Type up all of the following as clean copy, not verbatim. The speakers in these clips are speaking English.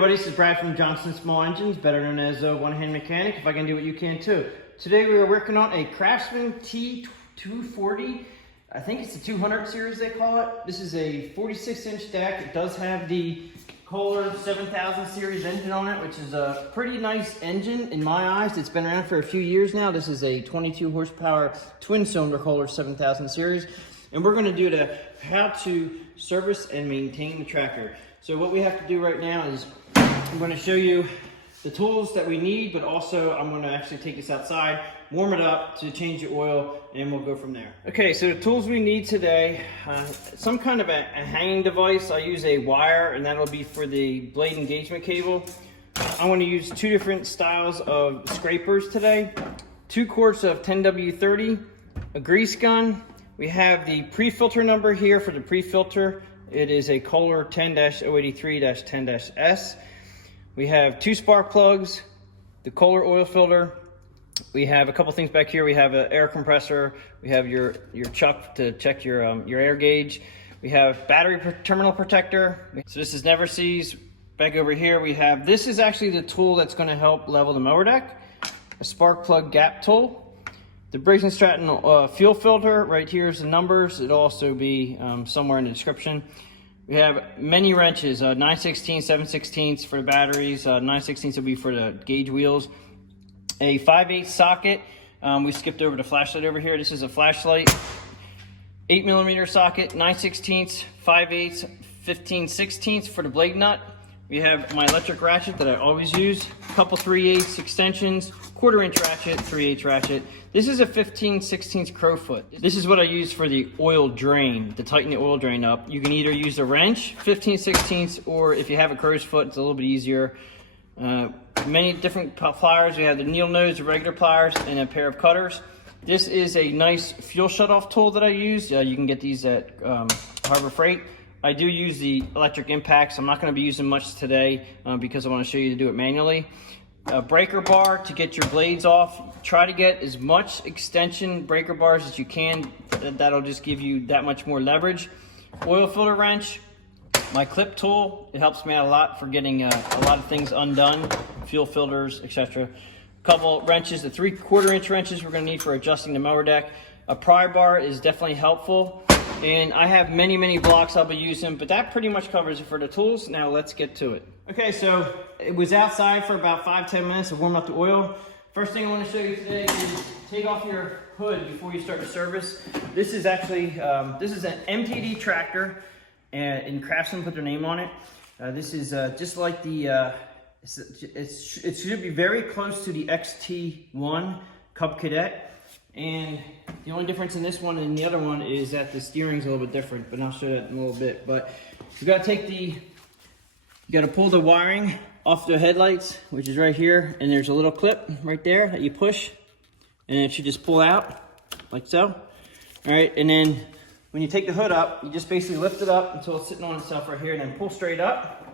Everybody, this is Brad from Johnson Small Engines, better known as a one-hand mechanic, if I can do what you can too. Today we are working on a Craftsman T240. I think it's the 200 series they call it. This is a 46-inch deck. It does have the Kohler 7000 series engine on it, which is a pretty nice engine in my eyes. It's been around for a few years now. This is a 22 horsepower twin-cylinder Kohler 7000 series. And we're gonna do how to service and maintain the tractor. So what we have to do right now is I'm going to show you the tools that we need, but also I'm going to actually take this outside, warm it up to change the oil, and we'll go from there. Okay, so the tools we need today, some kind of a hanging device. I use a wire, and that'll be for the blade engagement cable. I'm going to use two different styles of scrapers today. 2 quarts of 10W30, a grease gun. We have the pre-filter number here for the pre-filter. It is a Kohler 10-083-10-S. We have 2 spark plugs, the Kohler oil filter. We have a couple things back here. We have an air compressor. We have your chuck to check your air gauge. We have battery terminal protector. So this is never seize. Back over here we have, this is actually the tool that's going to help level the mower deck. A spark plug gap tool. The Briggs & Stratton fuel filter, right here is the numbers. It'll also be somewhere in the description. We have many wrenches, 9/16, 7/16 for the batteries, 9/16 will be for the gauge wheels. A 5/8 socket, we skipped over the flashlight over here. This is a flashlight. 8mm socket, 9/16, 5/8, 15/16 for the blade nut. We have my electric ratchet that I always use. A couple 3/8 extensions, 1/4 inch ratchet, 3/8 ratchet. This is a 15/16 crowfoot. This is what I use for the oil drain, to tighten the oil drain up. You can either use a wrench, 15/16, or if you have a crow's foot, it's a little bit easier. Many different pliers. We have the needle nose, the regular pliers, and a pair of cutters. This is a nice fuel shutoff tool that I use. You can get these at Harbor Freight. I do use the electric impacts. I'm not going to be using much today because I want to show you to do it manually. A breaker bar to get your blades off. Try to get as much extension breaker bars as you can. That'll just give you that much more leverage. Oil filter wrench. My clip tool. It helps me out a lot for getting a lot of things undone. Fuel filters, etc. Couple wrenches. The 3/4 inch wrenches we're going to need for adjusting the mower deck. A pry bar is definitely helpful. And I have many blocks I'll be using, but that pretty much covers it for the tools. Now let's get to it. Okay, so it was outside for about 5-10 minutes to warm up the oil. First thing I want to show you today is take off your hood before you start the service. This is actually, this is an MTD tractor, and Craftsman put their name on it. This is just like the, it should be very close to the XT1 Cub Cadet. And the only difference in this one and the other one is that the steering's a little bit different, but I'll show you that in a little bit. But you gotta you gotta pull the wiring off the headlights, which is right here, and there's a little clip right there that you push, and it should just pull out, like so. All right, and then when you take the hood up, you just basically lift it up until it's sitting on itself right here, and then pull straight up.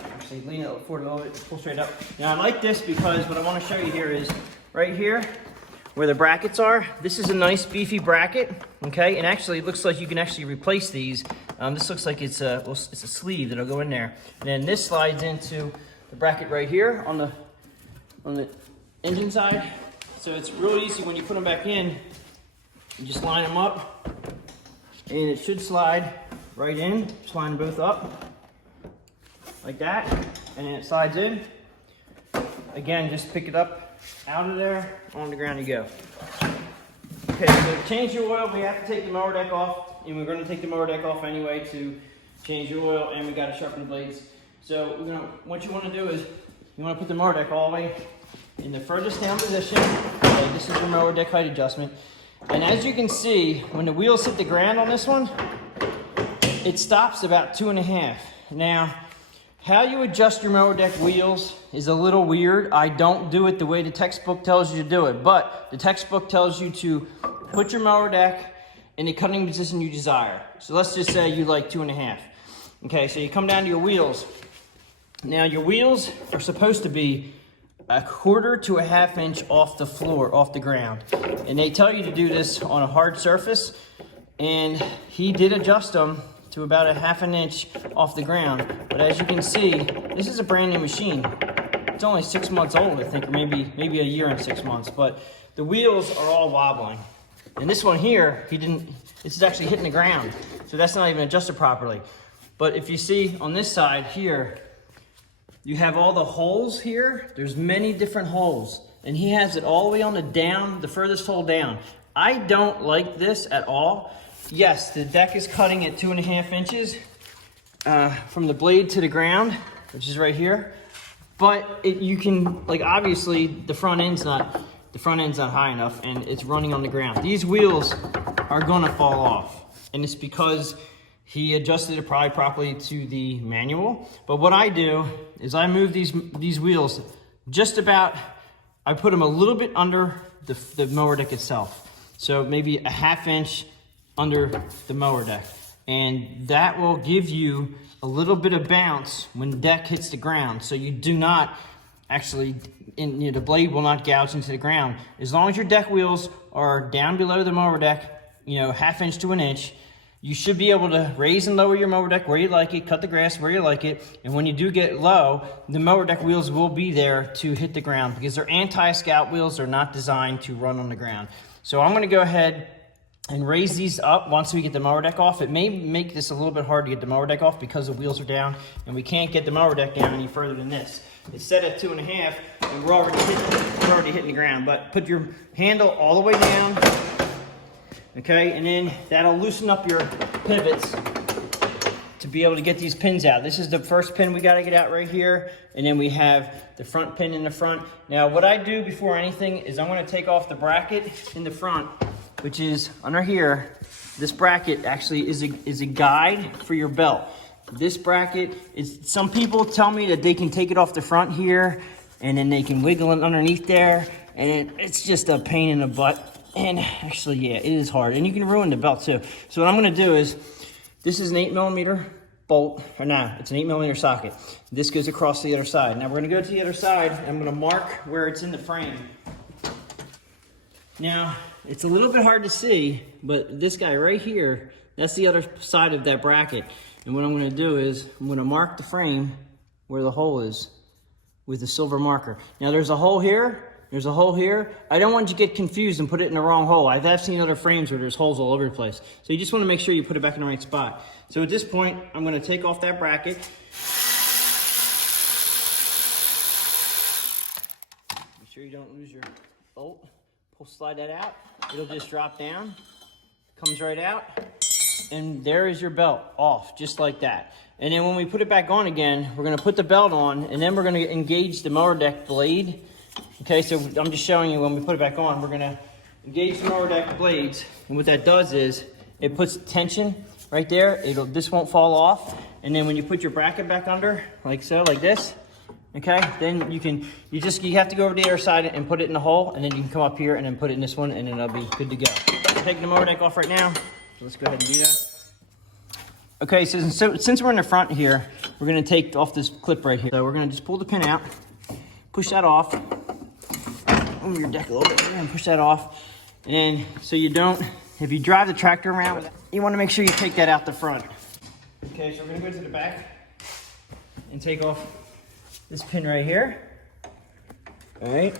Actually, lean it forward a little bit, pull straight up. Now I like this because what I wanna show you here is, right here, where the brackets are, this is a nice beefy bracket, okay? And actually, it looks like you can actually replace these. This looks like it's a sleeve that'll go in there. And then this slides into the bracket right here on the engine side. So it's real easy when you put them back in. You just line them up, and it should slide right in. Just line them both up, like that, and then it slides in. Again, just pick it up out of there, on the ground you go. Okay, so to change the oil, we have to take the mower deck off, and we're going to take the mower deck off anyway to change the oil, and we got to sharpen the blades. So what you want to do is you want to put the mower deck all the way in the furthest down position. Okay, this is your mower deck height adjustment. And as you can see, when the wheels hit the ground on this one, it stops about 2.5. Now, how you adjust your mower deck wheels is a little weird. I don't do it the way the textbook tells you to do it, but the textbook tells you to put your mower deck in the cutting position you desire. So let's just say you like 2.5. Okay, so you come down to your wheels. Now your wheels are supposed to be 1/4 to 1/2 inch off the floor, off the ground. And they tell you to do this on a hard surface, and he did adjust them to about a ½ an inch off the ground. But as you can see, this is a brand new machine. It's only 6 months old, I think, or maybe a year and 6 months, but the wheels are all wobbling. And this one here, this is actually hitting the ground, so that's not even adjusted properly. But if you see on this side here, you have all the holes here. There's many different holes, and he has it all the way on the furthest hole down. I don't like this at all. Yes, the deck is cutting at 2.5 inches from the blade to the ground, which is right here. But you can, like, obviously the front end's not high enough, and it's running on the ground. These wheels are gonna fall off, and it's because he adjusted it probably properly to the manual. But what I do is I move these wheels just about, I put them a little bit under the mower deck itself. So maybe a ½ inch under the mower deck. And that will give you a little bit of bounce when the deck hits the ground. So you do not actually, the blade will not gouge into the ground. As long as your deck wheels are down below the mower deck, ½ inch to 1 inch, you should be able to raise and lower your mower deck where you like it, cut the grass where you like it, and when you do get low, the mower deck wheels will be there to hit the ground because they're anti-scout wheels. They're not designed to run on the ground. So I'm gonna go ahead and raise these up once we get the mower deck off. It may make this a little bit hard to get the mower deck off because the wheels are down, and we can't get the mower deck down any further than this. It's set at 2.5, and we're already hitting the ground. But put your handle all the way down, okay? And then that'll loosen up your pivots to be able to get these pins out. This is the first pin we gotta get out right here, and then we have the front pin in the front. Now, what I do before anything is I'm gonna take off the bracket in the front, which is under here. This bracket actually is a guide for your belt. This bracket is, some people tell me that they can take it off the front here and then they can wiggle it underneath there, and it's just a pain in the butt. And actually, yeah, it is hard, and you can ruin the belt too. So what I'm gonna do is, this is an 8mm bolt, or no, it's an 8mm socket. This goes across the other side. Now we're gonna go to the other side, and I'm gonna mark where it's in the frame. Now, it's a little bit hard to see, but this guy right here, that's the other side of that bracket. And what I'm gonna do is, I'm gonna mark the frame where the hole is with a silver marker. Now there's a hole here, there's a hole here. I don't want you to get confused and put it in the wrong hole. I've seen other frames where there's holes all over the place. So you just wanna make sure you put it back in the right spot. So at this point, I'm gonna take off that bracket. Make sure you don't lose your bolt. Slide that out. It'll just drop down, comes right out, and there is your belt off, just like that. And then when we put it back on again, we're gonna put the belt on, and then we're gonna engage the mower deck blade. Okay, so I'm just showing you when we put it back on, we're gonna engage the mower deck blades, and what that does is, it puts tension right there. This won't fall off, and then when you put your bracket back under, like so, like this, okay, then you have to go over to the other side and put it in the hole, and then you can come up here and then put it in this one, and then it'll be good to go. I'm taking the mower deck off right now, so let's go ahead and do that. Okay, so since we're in the front here, we're gonna take off this clip right here. So we're gonna just pull the pin out, push that off, move your deck a little bit here and push that off. And then, so you don't, if you drive the tractor around, you wanna make sure you take that out the front. Okay, so we're gonna go to the back and take off this pin right here. All right,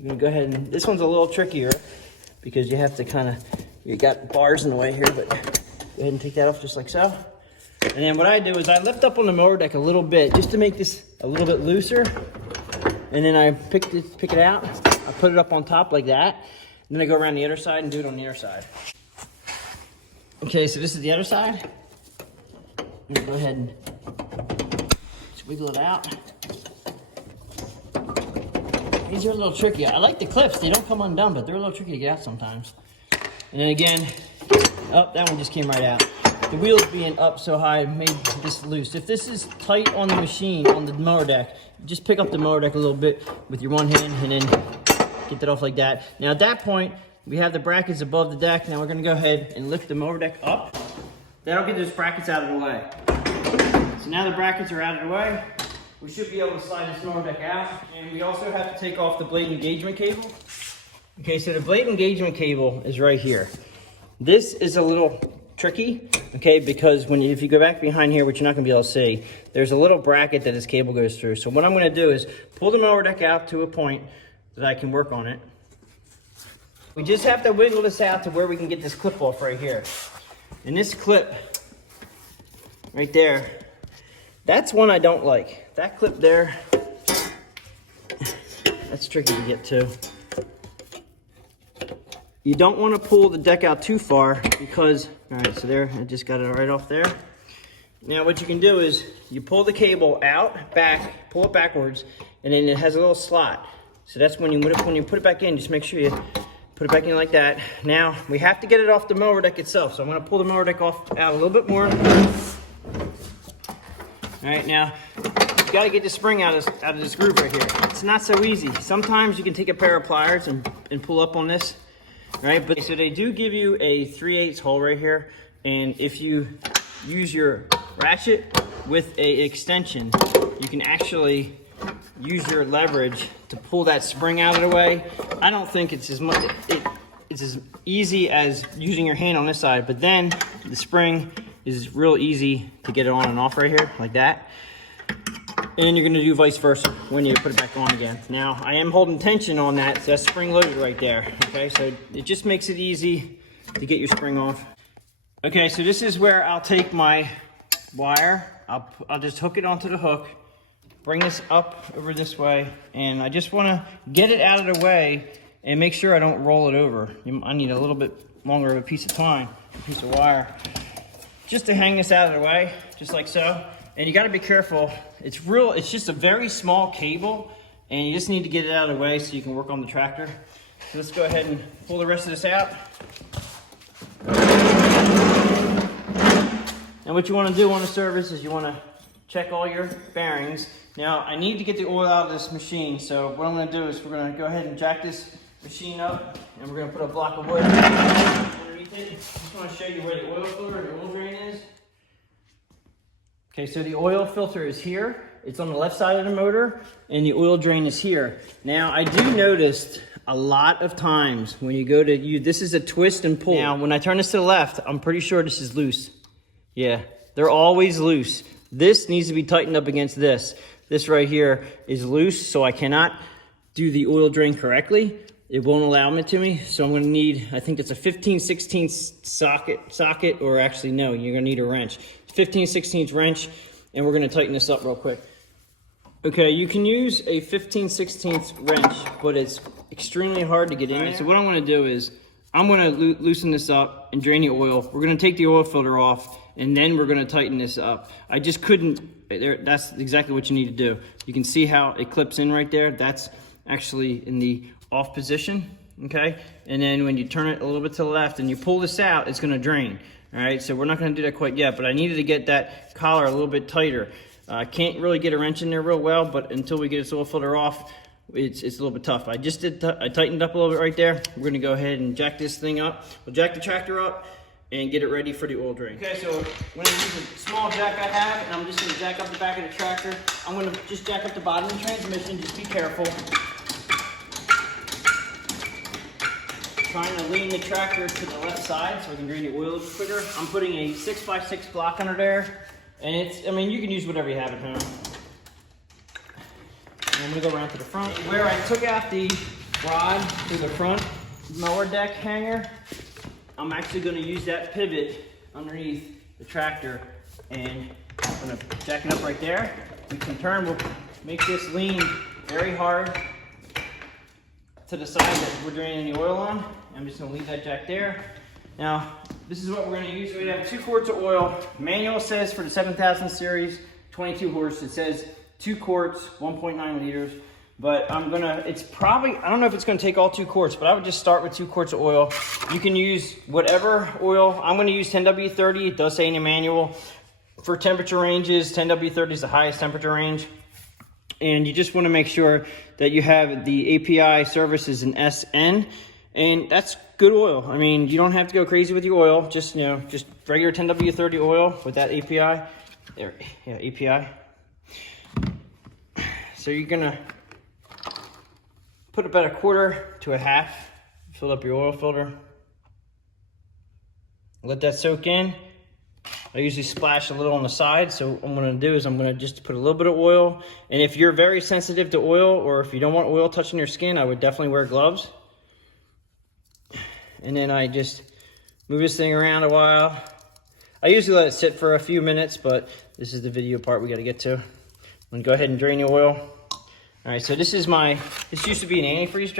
I'm gonna go ahead and, this one's a little trickier because you have to you got bars in the way here, but go ahead and take that off just like so. And then what I do is I lift up on the mower deck a little bit just to make this a little bit looser. And then I pick it out, I put it up on top like that. And then I go around the other side and do it on the other side. Okay, so this is the other side. I'm gonna go ahead and just wiggle it out. These are a little tricky. I like the clips, they don't come undone, but they're a little tricky to get out sometimes. And then again, oh, that one just came right out. The wheels being up so high made this loose. If this is tight on the machine, on the mower deck, just pick up the mower deck a little bit with your one hand and then get that off like that. Now at that point, we have the brackets above the deck. Now we're gonna go ahead and lift the mower deck up. That'll get those brackets out of the way. So now the brackets are out of the way, we should be able to slide this mower deck out. And we also have to take off the blade engagement cable. Okay, so the blade engagement cable is right here. This is a little tricky, okay, because if you go back behind here, which you're not gonna be able to see, there's a little bracket that this cable goes through. So what I'm gonna do is pull the mower deck out to a point that I can work on it. We just have to wiggle this out to where we can get this clip off right here. And this clip right there, that's one I don't like. That clip there, that's tricky to get to. You don't want to pull the deck out too far because, all right, so there, I just got it right off there. Now what you can do is you pull the cable out, back, pull it backwards, and then it has a little slot. So that's when you put it back in, just make sure you put it back in like that. Now we have to get it off the mower deck itself. So I'm gonna pull the mower deck out a little bit more. All right, now you gotta get the spring out of this groove right here. It's not so easy. Sometimes you can take a pair of pliers and pull up on this. Right, but so they do give you a 3/8 hole right here, and if you use your ratchet with a extension, you can actually use your leverage to pull that spring out of the way. I don't think it's it's as easy as using your hand on this side, but then the spring is real easy to get it on and off right here, like that. And then you're gonna do vice versa when you put it back on again. Now, I am holding tension on that, so that's spring loaded right there, okay? So it just makes it easy to get your spring off. Okay, so this is where I'll take my wire, I'll just hook it onto the hook, bring this up over this way, and I just wanna get it out of the way and make sure I don't roll it over. I need a little bit longer of a piece of wire, just to hang this out of the way, just like so. And you gotta be careful. It's just a very small cable, and you just need to get it out of the way so you can work on the tractor. So let's go ahead and pull the rest of this out. And what you wanna do on the service is you wanna check all your bearings. Now, I need to get the oil out of this machine, so what I'm gonna do is we're gonna go ahead and jack this machine up, and we're gonna put a block of wood underneath it. Just wanna show you where the oil filter and the oil drain is. Okay, so the oil filter is here. It's on the left side of the motor, and the oil drain is here. Now, I do notice a lot of times when you go to use, this is a twist and pull. Now, when I turn this to the left, I'm pretty sure this is loose. Yeah, they're always loose. This needs to be tightened up against this. This right here is loose, so I cannot do the oil drain correctly. It won't allow it to me, so I'm gonna need, I think it's a 15/16 socket, or actually no, you're gonna need a wrench. 15/16 wrench, and we're gonna tighten this up real quick. Okay, you can use a 15/16 wrench, but it's extremely hard to get in there. So what I'm gonna do is, I'm gonna loosen this up and drain the oil. We're gonna take the oil filter off, and then we're gonna tighten this up. I just couldn't, that's exactly what you need to do. You can see how it clips in right there. That's actually in the off position, okay? And then when you turn it a little bit to the left and you pull this out, it's gonna drain. All right, so we're not gonna do that quite yet, but I needed to get that collar a little bit tighter. I can't really get a wrench in there real well, but until we get this oil filter off, it's a little bit tough. I tightened up a little bit right there. We're gonna go ahead and jack this thing up. We'll jack the tractor up and get it ready for the oil drain. Okay, so when I use a small jack I have, and I'm just gonna jack up the back of the tractor, I'm gonna just jack up the bottom of the transmission, just be careful. Trying to lean the tractor to the left side so I can drain the oil a bit quicker. I'm putting a 6x6 block under there, and it's, I mean, you can use whatever you have at home. And I'm gonna go around to the front. Where I took out the rod to the front mower deck hanger, I'm actually gonna use that pivot underneath the tractor, and I'm gonna jack it up right there. We can turn, we'll make this lean very hard to the side that we're draining the oil on. I'm just gonna leave that jack there. Now, this is what we're gonna use. We have 2 quarts of oil. Manual says for the 7000 series, 22 horse, it says 2 quarts, 1.9 liters. But it's probably, I don't know if it's gonna take all 2 quarts, but I would just start with 2 quarts of oil. You can use whatever oil. I'm gonna use 10W30, it does say in the manual. For temperature ranges, 10W30 is the highest temperature range. And you just wanna make sure that you have the API services in SN, and that's good oil. I mean, you don't have to go crazy with your oil, just regular 10W30 oil with that API. There, yeah, API. So you're gonna put about 1/4 to 1/2, fill up your oil filter. Let that soak in. I usually splash a little on the side, so what I'm gonna do is I'm gonna just put a little bit of oil, and if you're very sensitive to oil, or if you don't want oil touching your skin, I would definitely wear gloves. And then I just move this thing around a while. I usually let it sit for a few minutes, but this is the video part we gotta get to. I'm gonna go ahead and drain the oil. All right, so this used to be an antifreeze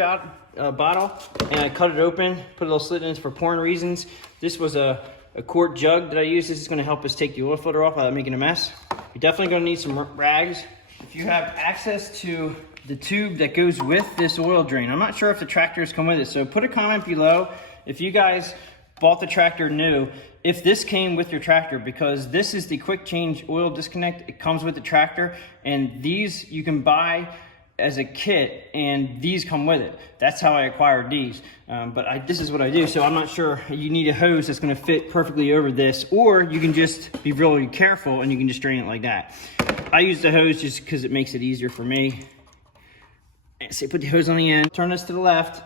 bottle, and I cut it open, put a little slit in it for pouring reasons. This was a quart jug that I used. This is gonna help us take the oil filter off without making a mess. You're definitely gonna need some rags. If you have access to the tube that goes with this oil drain, I'm not sure if the tractors come with it, so put a comment below if you guys bought the tractor new, if this came with your tractor, because this is the quick change oil disconnect. It comes with the tractor, and these you can buy as a kit, and these come with it. That's how I acquired these. But this is what I do, so I'm not sure. You need a hose that's gonna fit perfectly over this, or you can just be really careful and you can just drain it like that. I use the hose just because it makes it easier for me. So put the hose on the end, turn this to the left,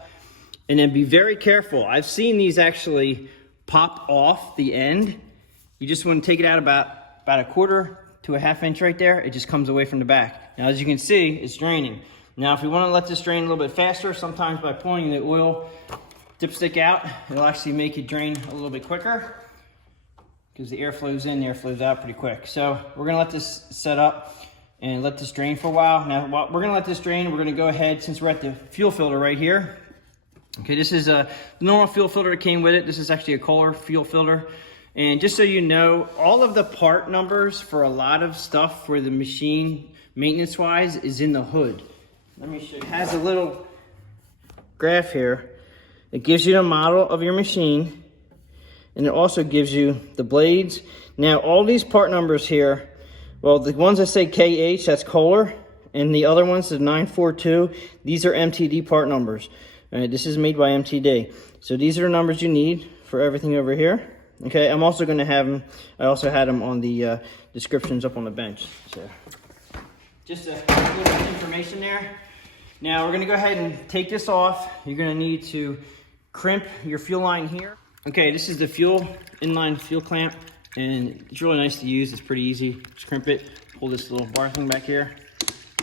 and then be very careful. I've seen these actually pop off the end. You just want to take it out about a quarter to a half inch right there. It just comes away from the back. Now, as you can see, it's draining. Now, if we want to let this drain a little bit faster, sometimes by pulling the oil dipstick out, it'll actually make it drain a little bit quicker, because the air flows in, the air flows out pretty quick. So we're gonna let this set up and let this drain for a while. Now, while we're gonna let this drain, we're gonna go ahead, since we're at the fuel filter right here. Okay, this is a normal fuel filter that came with it. This is actually a Kohler fuel filter. And just so you know, all of the part numbers for a lot of stuff for the machine, maintenance-wise, is in the hood. Let me show you. It has a little graph here. It gives you the model of your machine, and it also gives you the blades. Now, all these part numbers here, well, the ones that say KH, that's Kohler, and the other ones, the 942, these are MTD part numbers. All right, this is made by MTD. So these are the numbers you need for everything over here. Okay, I'm also gonna have them, I also had them on the descriptions up on the bench. So just a little bit of information there. Now we're gonna go ahead and take this off. You're gonna need to crimp your fuel line here. Okay, this is the inline fuel clamp, and it's really nice to use. It's pretty easy. Just crimp it, pull this little bar thing back here,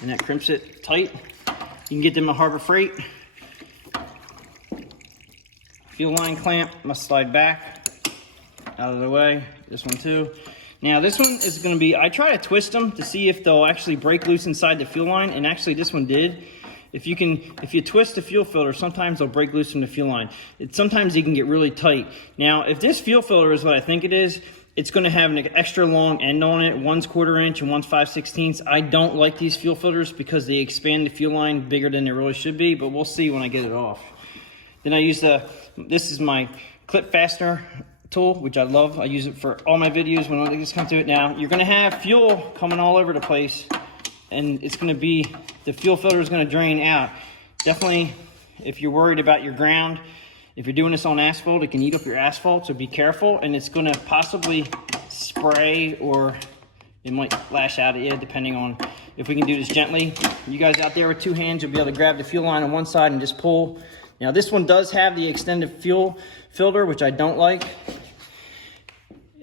and that crimps it tight. You can get them at Harbor Freight. Fuel line clamp must slide back out of the way. This one too. Now this one is going to be, I try to twist them to see if they'll actually break loose inside the fuel line, and actually this one did. If you twist the fuel filter, sometimes they'll break loose from the fuel line. Sometimes they can get really tight. Now, if this fuel filter is what I think it is, it's going to have an extra long end on it. One's 1/4 inch and one's 5/16. I don't like these fuel filters because they expand the fuel line bigger than they really should be, but we'll see when I get it off. Then I use this is my clip fastener tool, which I love. I use it for all my videos when I just come to it. Now, you're gonna have fuel coming all over the place, and it's gonna be, the fuel filter is gonna drain out. Definitely, if you're worried about your ground, if you're doing this on asphalt, it can eat up your asphalt, so be careful, and it's gonna possibly spray, or it might lash out at you, depending on if we can do this gently. You guys out there with 2 hands, you'll be able to grab the fuel line on one side and just pull. Now this one does have the extended fuel filter, which I don't like.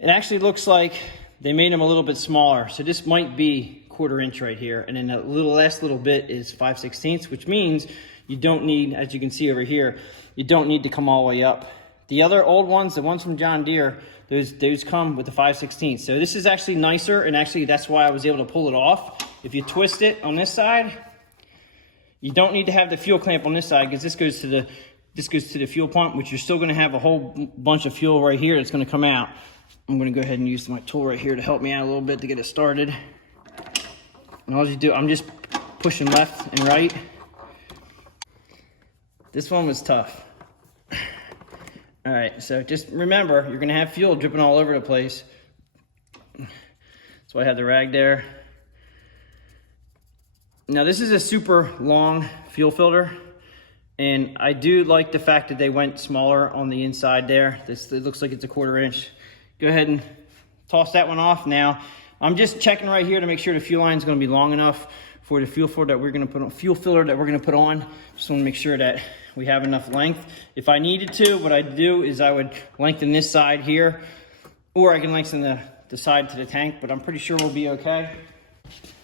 It actually looks like they made them a little bit smaller. So this might be 1/4 inch right here. And then the last little bit is 5/16, which means you don't need, as you can see over here, you don't need to come all the way up. The other old ones, the ones from John Deere, those come with the 5/16. So this is actually nicer, and actually that's why I was able to pull it off. If you twist it on this side, you don't need to have the fuel clamp on this side, because this goes to the fuel pump, which you're still going to have a whole bunch of fuel right here that's going to come out. I'm going to go ahead and use my tool right here to help me out a little bit to get it started. And all you do, I'm just pushing left and right. This one was tough. All right, so just remember, you're going to have fuel dripping all over the place. That's why I have the rag there. Now this is a super long fuel filter, and I do like the fact that they went smaller on the inside there. It looks like it's a 1/4 inch. Go ahead and toss that one off. Now I'm just checking right here to make sure the fuel line is going to be long enough for the fuel filler that we're gonna put on. Just wanna make sure that we have enough length. If I needed to, what I'd do is I would lengthen this side here, or I can lengthen the side to the tank, but I'm pretty sure we'll be okay.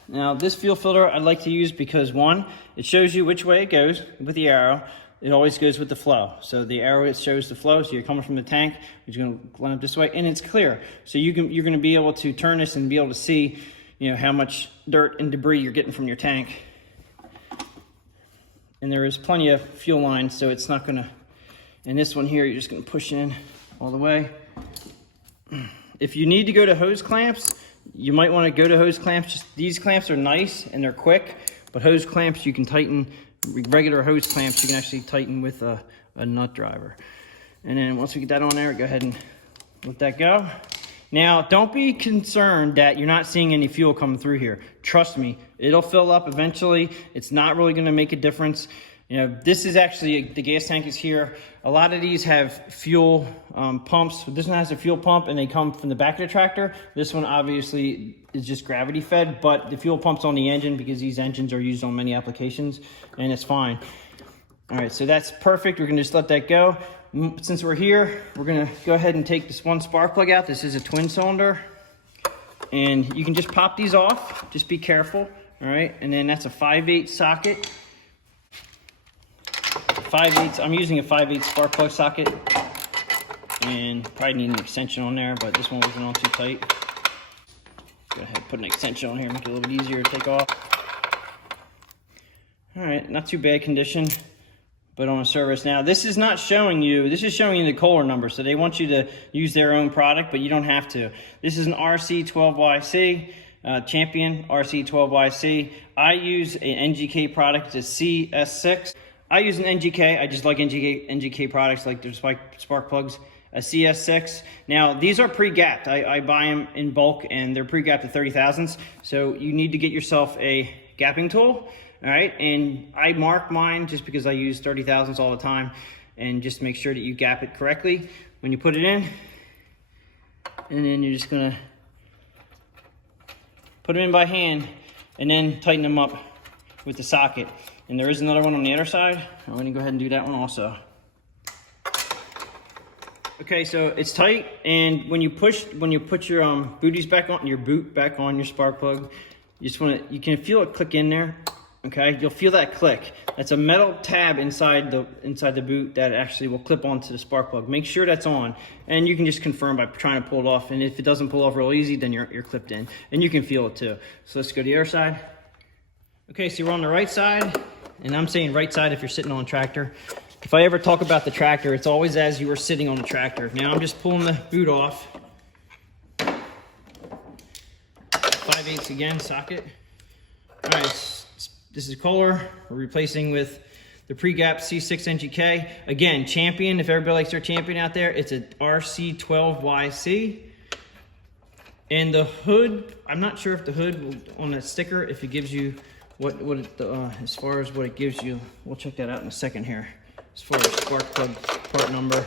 Now this fuel filler I like to use because one, it shows you which way it goes with the arrow. It always goes with the flow. So the arrow, it shows the flow. So you're coming from the tank, you're gonna line up this way, and it's clear. So you're gonna be able to turn this and be able to see, you know, how much dirt and debris you're getting from your tank. And there is plenty of fuel lines, so it's not gonna, and this one here, you're just gonna push in all the way. If you need to go to hose clamps, you might wanna go to hose clamps. Just, these clamps are nice and they're quick, but hose clamps you can tighten, regular hose clamps you can actually tighten with a nut driver. And then once we get that on there, go ahead and let that go. Now, don't be concerned that you're not seeing any fuel coming through here. Trust me, it'll fill up eventually. It's not really gonna make a difference. You know, this is actually, the gas tank is here. A lot of these have fuel pumps. This one has a fuel pump and they come from the back of the tractor. This one obviously is just gravity fed, but the fuel pump's on the engine because these engines are used on many applications, and it's fine. All right, so that's perfect. We're gonna just let that go. Since we're here, we're gonna go ahead and take this one spark plug out. This is a twin cylinder. And you can just pop these off. Just be careful, all right? And then that's a 5/8 socket. 5/8, I'm using a 5/8 spark plug socket. And probably need an extension on there, but this one wasn't on too tight. Go ahead and put an extension on here, make it a little bit easier to take off. All right, not too bad condition, but on a service. Now, this is not showing you, this is showing you the Kohler number, so they want you to use their own product, but you don't have to. This is an RC12YC, Champion RC12YC. I use an NGK product, it's a CS6. I use an NGK, I just like NGK products, like their spark plugs. A CS6. Now, these are pre-gapped. I buy them in bulk, and they're pre-gapped to 30 thousandths, so you need to get yourself a gapping tool. All right, and I mark mine just because I use 30 thousandths all the time, and just make sure that you gap it correctly when you put it in. And then you're just gonna put them in by hand and then tighten them up with the socket. And there is another one on the other side. I'm gonna go ahead and do that one also. Okay, so it's tight, and when you put your booties back on, your boot back on your spark plug, you can feel it click in there. Okay, you'll feel that click. That's a metal tab inside the boot that actually will clip onto the spark plug. Make sure that's on, and you can just confirm by trying to pull it off. And if it doesn't pull off real easy, then you're clipped in, and you can feel it too. So let's go to the other side. Okay, so we're on the right side, and I'm saying right side if you're sitting on a tractor. If I ever talk about the tractor, it's always as you were sitting on the tractor. Now I'm just pulling the boot off. 5/8 again, socket. All right, this is Kohler. We're replacing with the pre-gap C6 NGK. Again, Champion, if everybody likes their Champion out there, it's a RC12YC. And the hood, I'm not sure if the hood on the sticker, if it gives you as far as what it gives you. We'll check that out in a second here. As far as spark plug part number.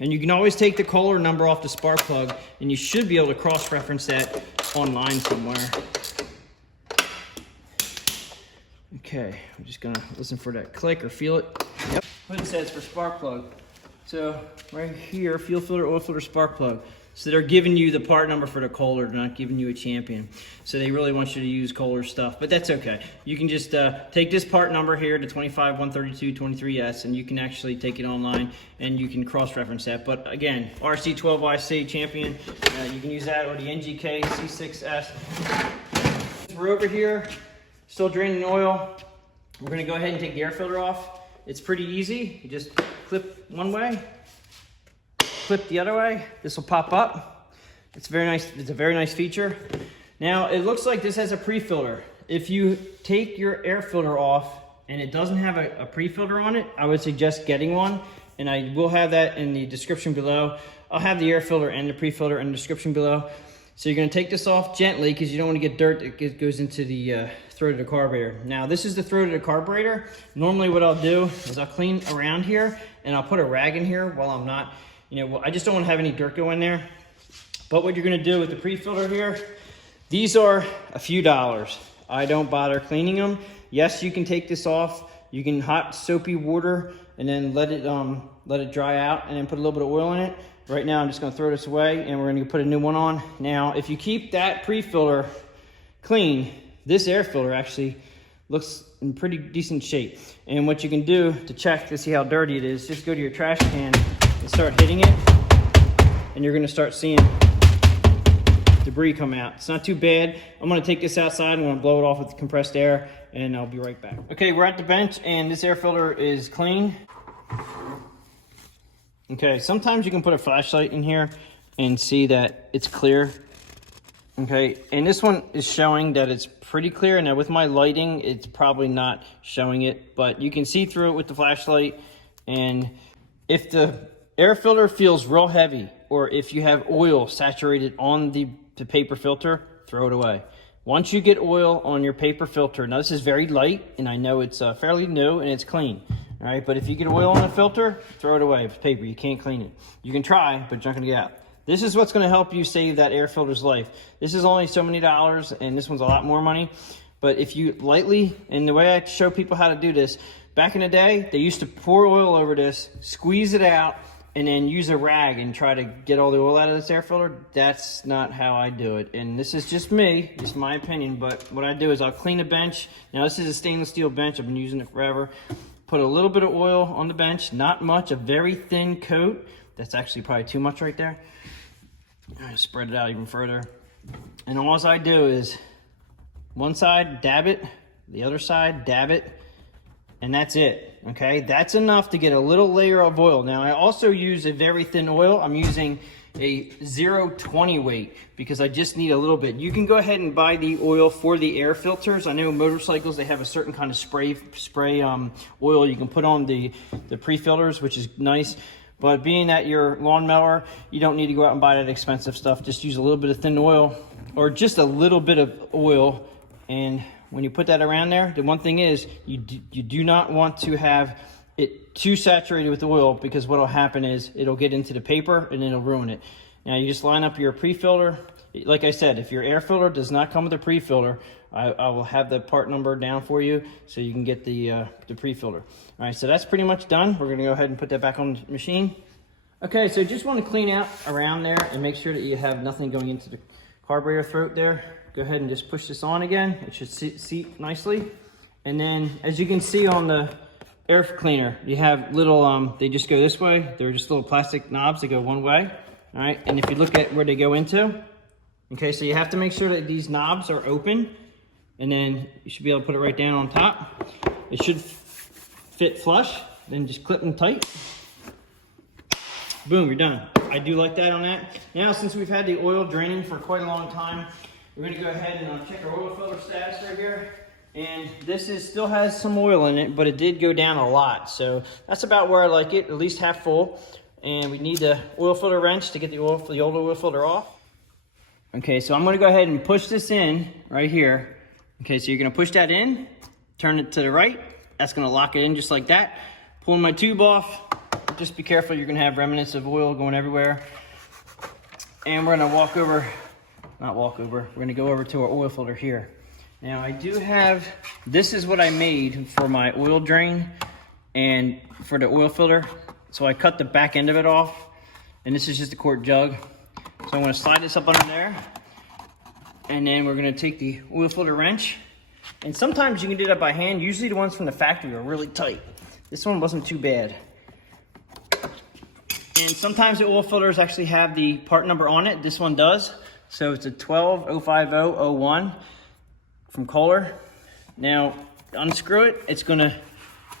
And you can always take the Kohler number off the spark plug, and you should be able to cross-reference that online somewhere. Okay, I'm just gonna listen for that click or feel it. Yep. Hood says for spark plug. So right here, fuel filter, oil filter, spark plug. So they're giving you the part number for the Kohler, they're not giving you a Champion. So they really want you to use Kohler stuff, but that's okay. You can just take this part number here, the 2513223S, and you can actually take it online and you can cross-reference that. But again, RC12YC Champion, you can use that, or the NGK C6S. We're over here, still draining oil. We're gonna go ahead and take the air filter off. It's pretty easy. You just clip one way, clip the other way. This will pop up. It's very nice. It's a very nice feature. Now it looks like this has a pre-filter. If you take your air filter off and it doesn't have a pre-filter on it, I would suggest getting one, and I will have that in the description below. I'll have the air filter and the pre-filter in the description below. So you're gonna take this off gently because you don't want to get dirt that goes into the throat of the carburetor. Now this is the throat of the carburetor. Normally what I'll do is I'll clean around here and I'll put a rag in here while I'm not, I just don't want to have any dirt go in there. But what you're gonna do with the pre-filter here, these are a few dollars. I don't bother cleaning them. Yes, you can take this off. You can hot soapy water and then let it dry out and then put a little bit of oil in it. Right now, I'm just gonna throw this away and we're gonna put a new one on. Now, if you keep that pre-filter clean, this air filter actually looks in pretty decent shape. And what you can do to check to see how dirty it is, just go to your trash can and start hitting it, and you're gonna start seeing debris come out. It's not too bad. I'm gonna take this outside, I'm gonna blow it off with compressed air, and I'll be right back. Okay, we're at the bench and this air filter is clean. Okay, sometimes you can put a flashlight in here and see that it's clear. Okay, and this one is showing that it's pretty clear. Now with my lighting, it's probably not showing it, but you can see through it with the flashlight. And if the air filter feels real heavy, or if you have oil saturated on the paper filter, throw it away. Once you get oil on your paper filter, now this is very light, and I know it's fairly new and it's clean. All right, but if you get oil on the filter, throw it away. It's paper, you can't clean it. You can try, but you're not gonna get out. This is what's gonna help you save that air filter's life. This is only so many dollars, and this one's a lot more money. But if you lightly, and the way I show people how to do this, back in the day, they used to pour oil over this, squeeze it out, and then use a rag and try to get all the oil out of this air filter. That's not how I do it. And this is just me, just my opinion, but what I do is I'll clean a bench. Now this is a stainless steel bench, I've been using it forever. Put a little bit of oil on the bench, not much, a very thin coat. That's actually probably too much right there. I spread it out even further. And all I do is one side, dab it, the other side, dab it, and that's it, okay? That's enough to get a little layer of oil. Now, I also use a very thin oil. I'm using a 0.20 weight because I just need a little bit. You can go ahead and buy the oil for the air filters. I know motorcycles, they have a certain kind of spray oil you can put on the pre-filters, which is nice. But being that your lawnmower, you don't need to go out and buy that expensive stuff. Just use a little bit of thin oil, or just a little bit of oil. And when you put that around there, the one thing is you do not want to have it too saturated with oil, because what will happen is it'll get into the paper and then it'll ruin it. Now you just line up your pre-filter. Like I said, if your air filter does not come with a pre-filter, I will have the part number down for you so you can get the pre-filter. All right, so that's pretty much done. We're gonna go ahead and put that back on the machine. Okay, so just wanna clean out around there and make sure that you have nothing going into the carburetor throat there. Go ahead and just push this on again. It should seat nicely. And then, as you can see on the air cleaner, you have little, they just go this way. They're just little plastic knobs that go one way. All right, and if you look at where they go into, okay, so you have to make sure that these knobs are open, and then you should be able to put it right down on top. It should fit flush, then just clip them tight. Boom, you're done. I do like that on that. Now, since we've had the oil draining for quite a long time, we're gonna go ahead and check our oil filter status right here. And this still has some oil in it, but it did go down a lot. So that's about where I like it, at least half full. And we need the oil filter wrench to get the old oil filter off. Okay, so I'm gonna go ahead and push this in right here. Okay, so you're gonna push that in, turn it to the right. That's gonna lock it in just like that. Pulling my tube off. Just be careful, you're gonna have remnants of oil going everywhere. And we're gonna we're gonna go over to our oil filter here. Now I do have, this is what I made for my oil drain and for the oil filter. So I cut the back end of it off, and this is just a quart jug. So I'm gonna slide this up under there, and then we're gonna take the oil filter wrench. And sometimes you can do that by hand. Usually the ones from the factory are really tight. This one wasn't too bad. And sometimes the oil filters actually have the part number on it. This one does. So it's a 1205001 from Kohler. Now, unscrew it. It's gonna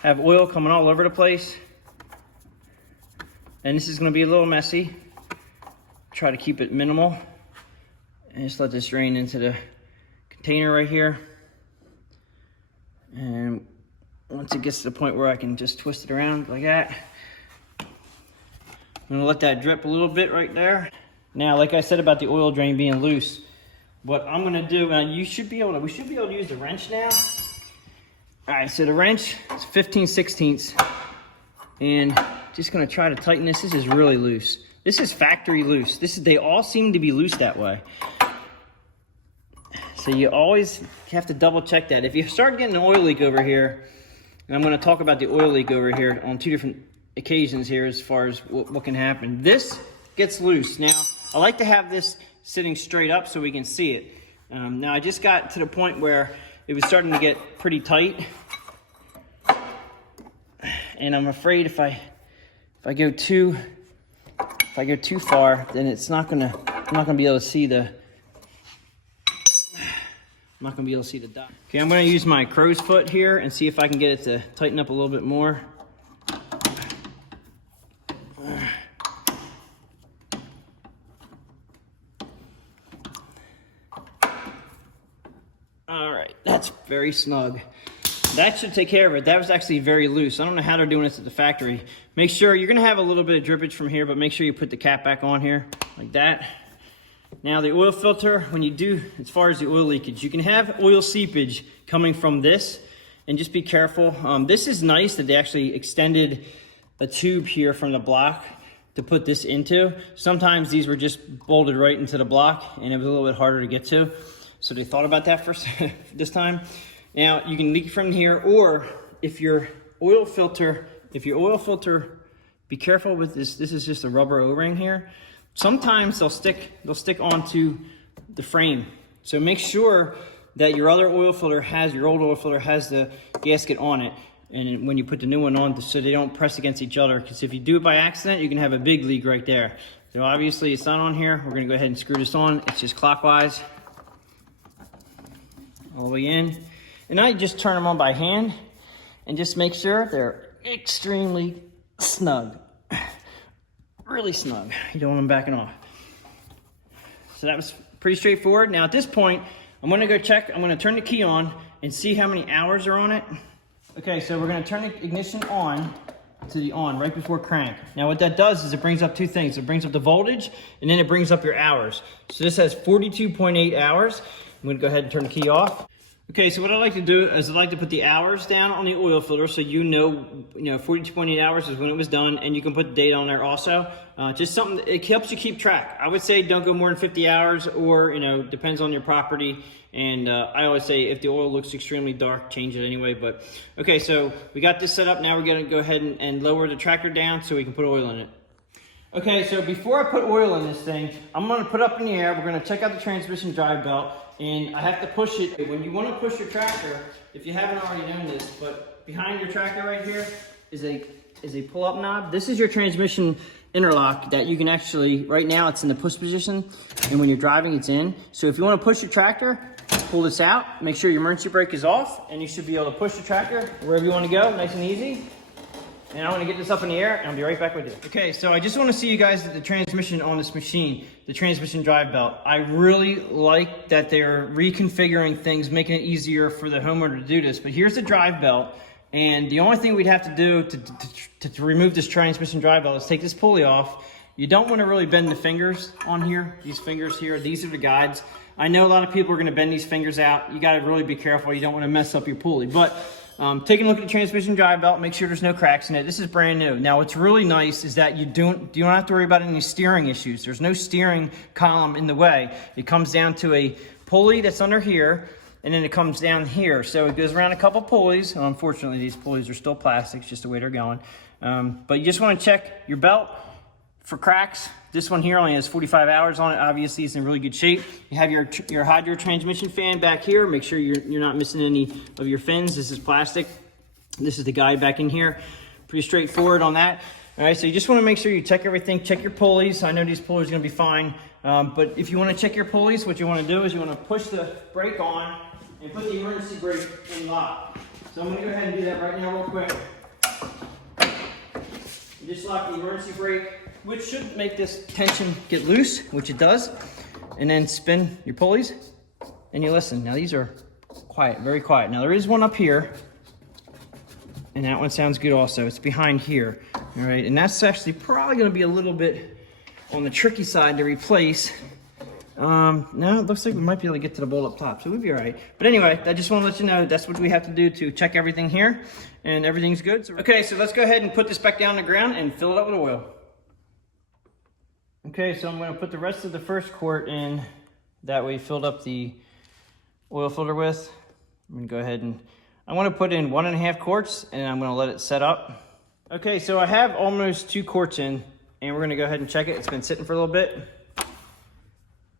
have oil coming all over the place. And this is gonna be a little messy. Try to keep it minimal. And just let this drain into the container right here. And once it gets to the point where I can just twist it around like that, I'm gonna let that drip a little bit right there. Now, like I said about the oil drain being loose, what I'm gonna do, and we should be able to use the wrench now. All right, so the wrench is 15/16, and just gonna try to tighten this. This is really loose. This is factory loose. They all seem to be loose that way. So So you always have to double check that. If you start getting an oil leak over here, and I'm gonna talk about the oil leak over here on 2 different occasions here as far as what can happen. This gets loose. Now, I like to have this sitting straight up so we can see it. Now I just got to the point where it was starting to get pretty tight. And I'm afraid if I go too far, then I'm not gonna be able to see the dot. Okay, I'm gonna use my crow's foot here and see if I can get it to tighten up a little bit more. All right, that's very snug. That should take care of it. That was actually very loose. I don't know how they're doing this at the factory. Make sure, you're gonna have a little bit of drippage from here, but make sure you put the cap back on here, like that. Now the oil filter, when you do, as far as the oil leakage, you can have oil seepage coming from this, and just be careful. This is nice that they actually extended a tube here from the block to put this into. Sometimes these were just bolted right into the block, and it was a little bit harder to get to. So they thought about that first this time. Now you can leak it from here, or if your oil filter, be careful with this. This is just a rubber O-ring here. Sometimes they'll stick onto the frame. So make sure that your other oil filter has, your old oil filter has the gasket on it. And when you put the new one on, so they don't press against each other. Because if you do it by accident, you can have a big leak right there. So obviously it's not on here. We're gonna go ahead and screw this on. It's just clockwise, all the way in. And I just turn them on by hand and just make sure they're extremely snug. Really snug. You don't want them backing off. So that was pretty straightforward. Now at this point, I'm gonna go check, I'm gonna turn the key on and see how many hours are on it. Okay, so we're gonna turn the ignition on to the on right before crank. Now what that does is it brings up two things. It brings up the voltage and then it brings up your hours. So this has 42.8 hours. I'm gonna go ahead and turn the key off. Okay, so what I like to do is I like to put the hours down on the oil filter so you know 42.8 hours is when it was done, and you can put the date on there also. Just something, it helps you keep track. I would say don't go more than 50 hours or, depends on your property. And I always say if the oil looks extremely dark, change it anyway. But okay, so we got this set up. Now we're gonna go ahead and lower the tractor down so we can put oil in it. Okay, so before I put oil in this thing, I'm gonna put up in the air. We're gonna check out the transmission drive belt. And I have to push it. When you want to push your tractor, if you haven't already known this, but behind your tractor right here is a pull-up knob. This is your transmission interlock that you can actually, right now it's in the push position, and when you're driving it's in. So if you want to push your tractor, pull this out, make sure your emergency brake is off, and you should be able to push the tractor wherever you want to go, nice and easy. And I want to get this up in the air, and I'll be right back with you. Okay, so I just want to see you guys the transmission on this machine, the transmission drive belt. I really like that they're reconfiguring things, making it easier for the homeowner to do this. But here's the drive belt, and the only thing we'd have to do to remove this transmission drive belt is take this pulley off. You don't want to really bend the fingers on here, these fingers here. These are the guides. I know a lot of people are going to bend these fingers out. You got to really be careful. You don't want to mess up your pulley. But taking a look at the transmission drive belt, make sure there's no cracks in it. This is brand new. Now what's really nice is that you don't have to worry about any steering issues. There's no steering column in the way. It comes down to a pulley that's under here, and then it comes down here. So it goes around a couple pulleys. Unfortunately, these pulleys are still plastic, it's just the way they're going. But you just want to check your belt for cracks. This one here only has 45 hours on it. Obviously, it's in really good shape. You have your hydro transmission fan back here. Make sure you're not missing any of your fins. This is plastic. This is the guide back in here. Pretty straightforward on that. All right, so you just want to make sure you check everything. Check your pulleys. I know these pulleys are going to be fine. But if you want to check your pulleys, what you want to do is you want to push the brake on and put the emergency brake in lock. So I'm going to go ahead and do that right now real quick. You just lock the emergency brake, which should make this tension get loose, which it does, and then spin your pulleys, and you listen. Now these are quiet, very quiet. Now there is one up here, and that one sounds good also. It's behind here, all right? And that's actually probably gonna be a little bit on the tricky side to replace. No, it looks like we might be able to get to the bolt up top, so we'll be all right. But anyway, I just want to let you know that's what we have to do to check everything here, and everything's good. So, okay, so let's go ahead and put this back down on the ground and fill it up with oil. Okay, so I'm going to put the rest of the first quart in. That way filled up the oil filter with. I'm gonna go ahead and, I'm gonna put in 1.5 quarts and I'm gonna let it set up. Okay, so I have almost 2 quarts in and we're gonna go ahead and check it. It's been sitting for a little bit.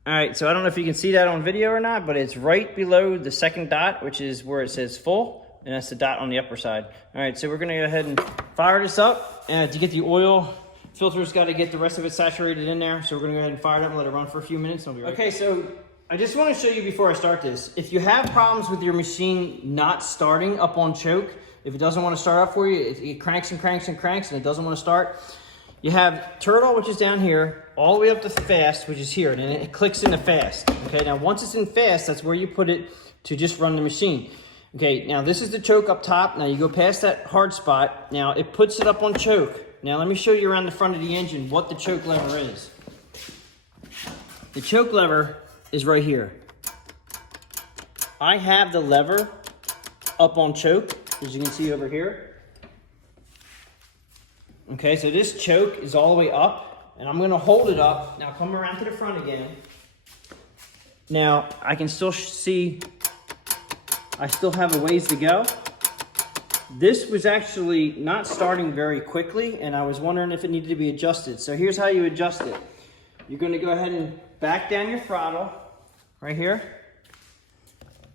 All right, so I don't know if you can see that on video or not, but it's right below the second dot, which is where it says full, and that's the dot on the upper side. All right, so we're gonna go ahead and fire this up. And to get the oil, filter's gotta get the rest of it saturated in there. So we're gonna go ahead and fire it up and let it run for a few minutes. And I'll be right back. Okay, so I just wanna show you before I start this, if you have problems with your machine not starting up on choke, if it doesn't wanna start up for you, it cranks and cranks and cranks and it doesn't wanna start, you have turtle, which is down here, all the way up to fast, which is here, and then it clicks into fast. Okay, now once it's in fast, that's where you put it to just run the machine. Okay, now this is the choke up top. Now you go past that hard spot. Now it puts it up on choke. Now let me show you around the front of the engine what the choke lever is. The choke lever is right here. I have the lever up on choke, as you can see over here. Okay, so this choke is all the way up, and I'm gonna hold it up. Now come around to the front again. Now I can still see, I still have a ways to go. This was actually not starting very quickly, and I was wondering if it needed to be adjusted. So here's how you adjust it. You're gonna go ahead and back down your throttle, right here.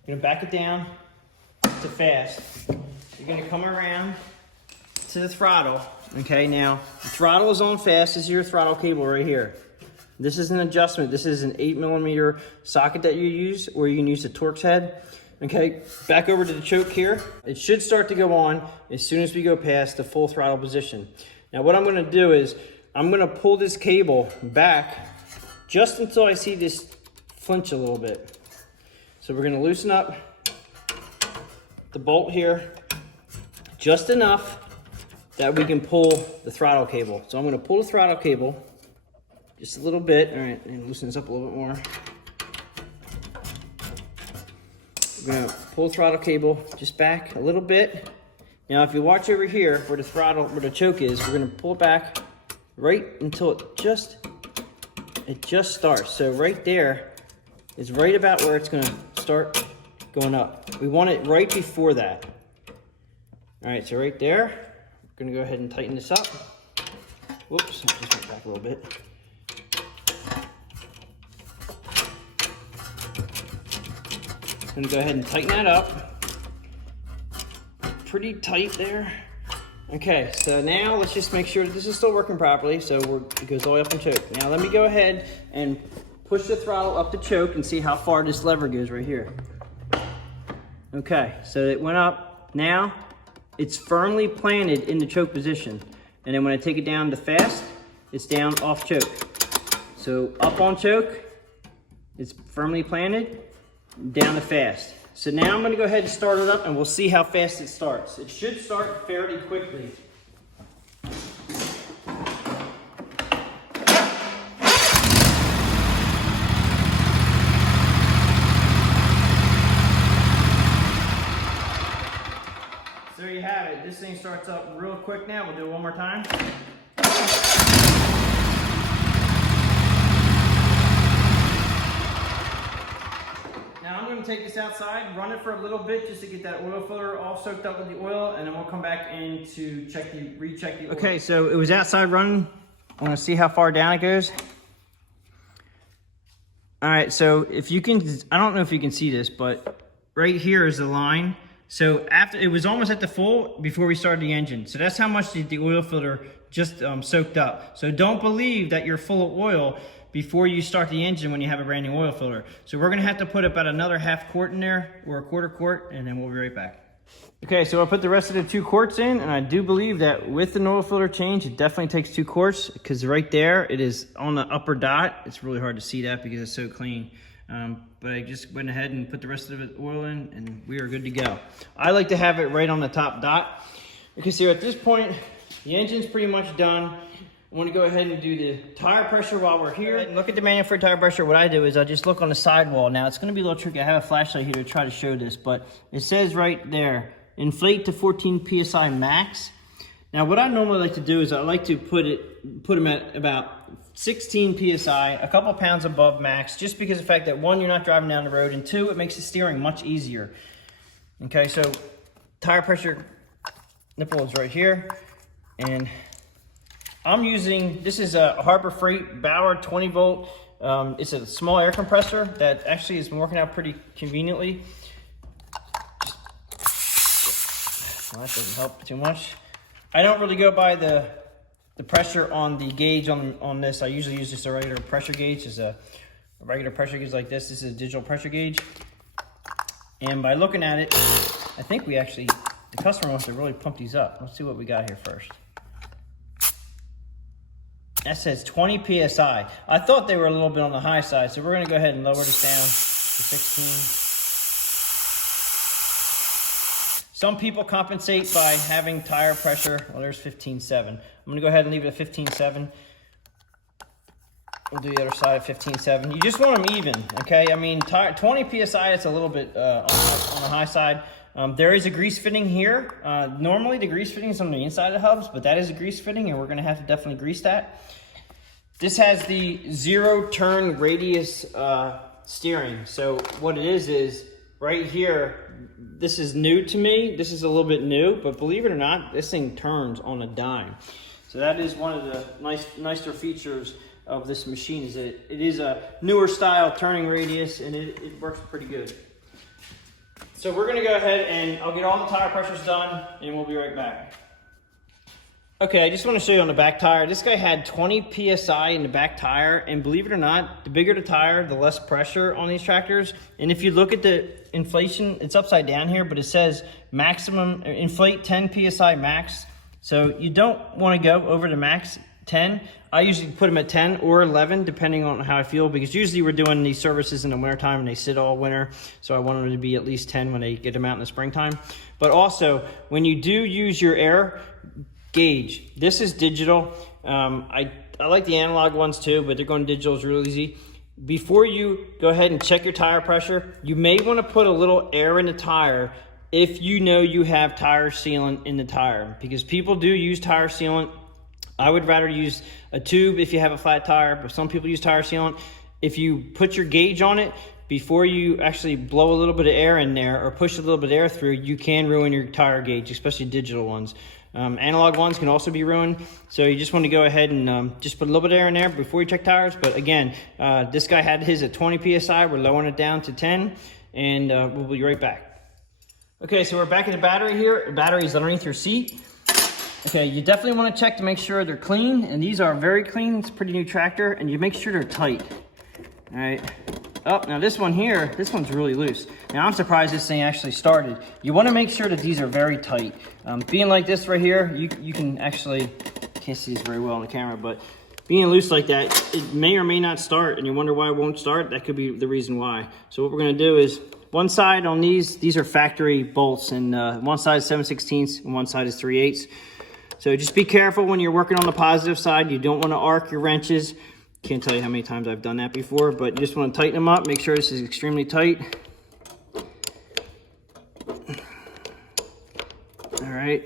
You're gonna back it down to fast. You're gonna come around to the throttle. Okay, now the throttle is on fast. This is your throttle cable right here. This is an adjustment. This is an 8mm socket that you use, or you can use the Torx head. Okay, back over to the choke here. It should start to go on as soon as we go past the full throttle position. Now what I'm gonna do is, I'm gonna pull this cable back just until I see this flinch a little bit. So we're gonna loosen up the bolt here just enough that we can pull the throttle cable. So I'm gonna pull the throttle cable just a little bit. All right, and loosen this up a little bit more. We're gonna pull the throttle cable just back a little bit. Now, if you watch over here where the throttle, where the choke is, we're gonna pull it back right until it just starts. So right there is right about where it's gonna start going up. We want it right before that. All right, so right there, we're gonna go ahead and tighten this up. Whoops, just went back a little bit. I'm gonna go ahead and tighten that up. Pretty tight there. Okay, so now let's just make sure that this is still working properly. So it goes all the way up in choke. Now let me go ahead and push the throttle up the choke and see how far this lever goes right here. Okay, so it went up. Now it's firmly planted in the choke position. And then when I take it down to fast, it's down off choke. So up on choke, it's firmly planted, down to fast. So now I'm gonna go ahead and start it up and we'll see how fast it starts. It should start fairly quickly. There you have it. This thing starts up real quick now. We'll do it one more time. Now I'm going to take this outside, run it for a little bit just to get that oil filter all soaked up with the oil, and then we'll come back in to recheck the oil. Okay, so it was outside running. I want to see how far down it goes. All right, so if you can, I don't know if you can see this, but right here is the line. So after it was almost at the full before we started the engine. So that's how much the oil filter just soaked up. So don't believe that you're full of oil before you start the engine when you have a brand new oil filter. So we're gonna have to put about another 1/2 quart in there or a 1/4 quart, and then we'll be right back. Okay, so I put the rest of the 2 quarts in, and I do believe that with an oil filter change, it definitely takes 2 quarts because right there, it is on the upper dot. It's really hard to see that because it's so clean. But I just went ahead and put the rest of the oil in, and we are good to go. I like to have it right on the top dot because here at this point, the engine's pretty much done. I want to go ahead and do the tire pressure while we're here. And look at the manual for tire pressure. What I do is I just look on the sidewall. Now it's going to be a little tricky. I have a flashlight here to try to show this, but it says right there, inflate to 14 PSI max. Now what I normally like to do is I like to put them at about 16 PSI, a couple pounds above max, just because of the fact that one, you're not driving down the road, and two, it makes the steering much easier. Okay, so tire pressure nipple is right here, and I'm using, this is a Harbor Freight Bauer 20 volt. It's a small air compressor that actually has been working out pretty conveniently. Well, that doesn't help too much. I don't really go by the pressure on the gauge on this. I usually use just a regular pressure gauge. It's a regular pressure gauge like this. This is a digital pressure gauge. And by looking at it, I think we actually, the customer wants to really pump these up. Let's see what we got here first. That says 20 PSI. I thought they were a little bit on the high side, so we're gonna go ahead and lower this down to 16. Some people compensate by having tire pressure. Well, there's 15.7. I'm gonna go ahead and leave it at 15.7. We'll do the other side at 15.7. You just want them even, okay? I mean, 20 PSI, it's a little bit on the high side. There is a grease fitting here. Normally the grease fitting is on the inside of the hubs, but that is a grease fitting, and we're gonna have to definitely grease that. This has the 0 turn radius steering. So what it is right here, this is new to me. This is a little bit new, but believe it or not, this thing turns on a dime. So that is one of the nicer features of this machine, is that it is a newer style turning radius, and it works pretty good. So we're gonna go ahead and I'll get all the tire pressures done, and we'll be right back. Okay, I just want to show you on the back tire. This guy had 20 PSI in the back tire, and believe it or not, the bigger the tire, the less pressure on these tractors. And if you look at the inflation, it's upside down here, but it says maximum, inflate 10 PSI max. So you don't want to go over the max 10. I usually put them at 10 or 11, depending on how I feel, because usually we're doing these services in the wintertime and they sit all winter. So I want them to be at least 10 when they get them out in the springtime. But also, when you do use your air gauge, this is digital. I like the analog ones too, but they're going digital is real easy. Before you go ahead and check your tire pressure, you may want to put a little air in the tire if you know you have tire sealant in the tire, because people do use tire sealant. I would rather use a tube if you have a flat tire, but some people use tire sealant. If you put your gauge on it, before you actually blow a little bit of air in there or push a little bit of air through, you can ruin your tire gauge, especially digital ones. Analog ones can also be ruined, so you just want to go ahead and just put a little bit of air in there before you check tires. But again, this guy had his at 20 PSI. We're lowering it down to 10, and we'll be right back. Okay, so we're back at the battery here. The battery is underneath your seat. Okay, you definitely want to check to make sure they're clean, and these are very clean. It's a pretty new tractor, and you make sure they're tight. All right. Oh, now this one here, this one's really loose. Now I'm surprised this thing actually started. You want to make sure that these are very tight. Being like this right here, you can actually, can't see this very well on the camera, but being loose like that, it may or may not start, and you wonder why it won't start. That could be the reason why. So what we're going to do is, one side on these are factory bolts, and one side is 7/16 and one side is 3/8. So just be careful when you're working on the positive side. You don't want to arc your wrenches. Can't tell you how many times I've done that before, but you just want to tighten them up. Make sure this is extremely tight. All right.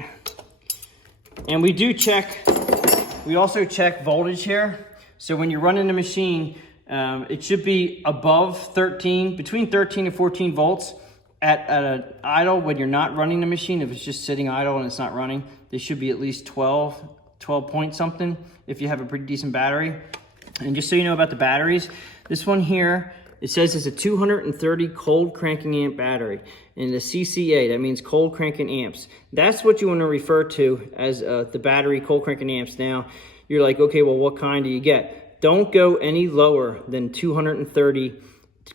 And we do check, we also check voltage here. So when you're running the machine, it should be above 13, between 13 and 14 volts at an idle when you're not running the machine. If it's just sitting idle and it's not running, they should be at least 12 point something if you have a pretty decent battery. And just so you know about the batteries, this one here, it says it's a 230 cold cranking amp battery. And the CCA, that means cold cranking amps. That's what you want to refer to as the battery cold cranking amps. Now, you're like, okay, well, what kind do you get? Don't go any lower than 230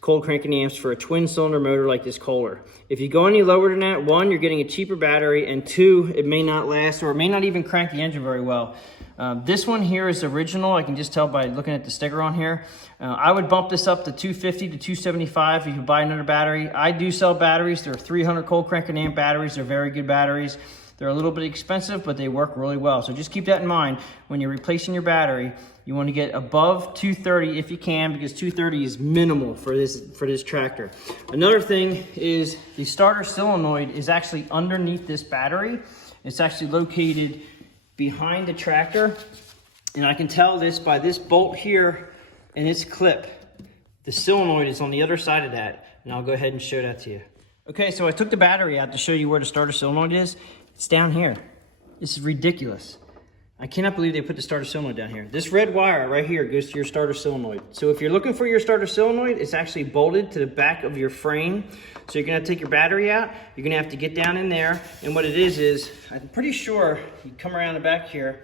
cold cranking amps for a twin cylinder motor like this Kohler. If you go any lower than that, one, you're getting a cheaper battery, and two, it may not last, or it may not even crank the engine very well. This one here is original. I can just tell by looking at the sticker on here. I would bump this up to 250 to 275 if you buy another battery. I do sell batteries. They're 300 cold cranking amp batteries. They're very good batteries. They're a little bit expensive, but they work really well. So just keep that in mind when you're replacing your battery. You want to get above 230 if you can, because 230 is minimal for this tractor. Another thing is the starter solenoid is actually underneath this battery. It's actually located behind the tractor, and I can tell this by this bolt here and its clip. The solenoid is on the other side of that, and I'll go ahead and show that to you. Okay, so I took the battery out to show you where the starter solenoid is. It's down here. This is ridiculous. I cannot believe they put the starter solenoid down here. This red wire right here goes to your starter solenoid. So if you're looking for your starter solenoid, it's actually bolted to the back of your frame. So you're gonna have to take your battery out. You're gonna have to get down in there. And what it is I'm pretty sure you come around the back here.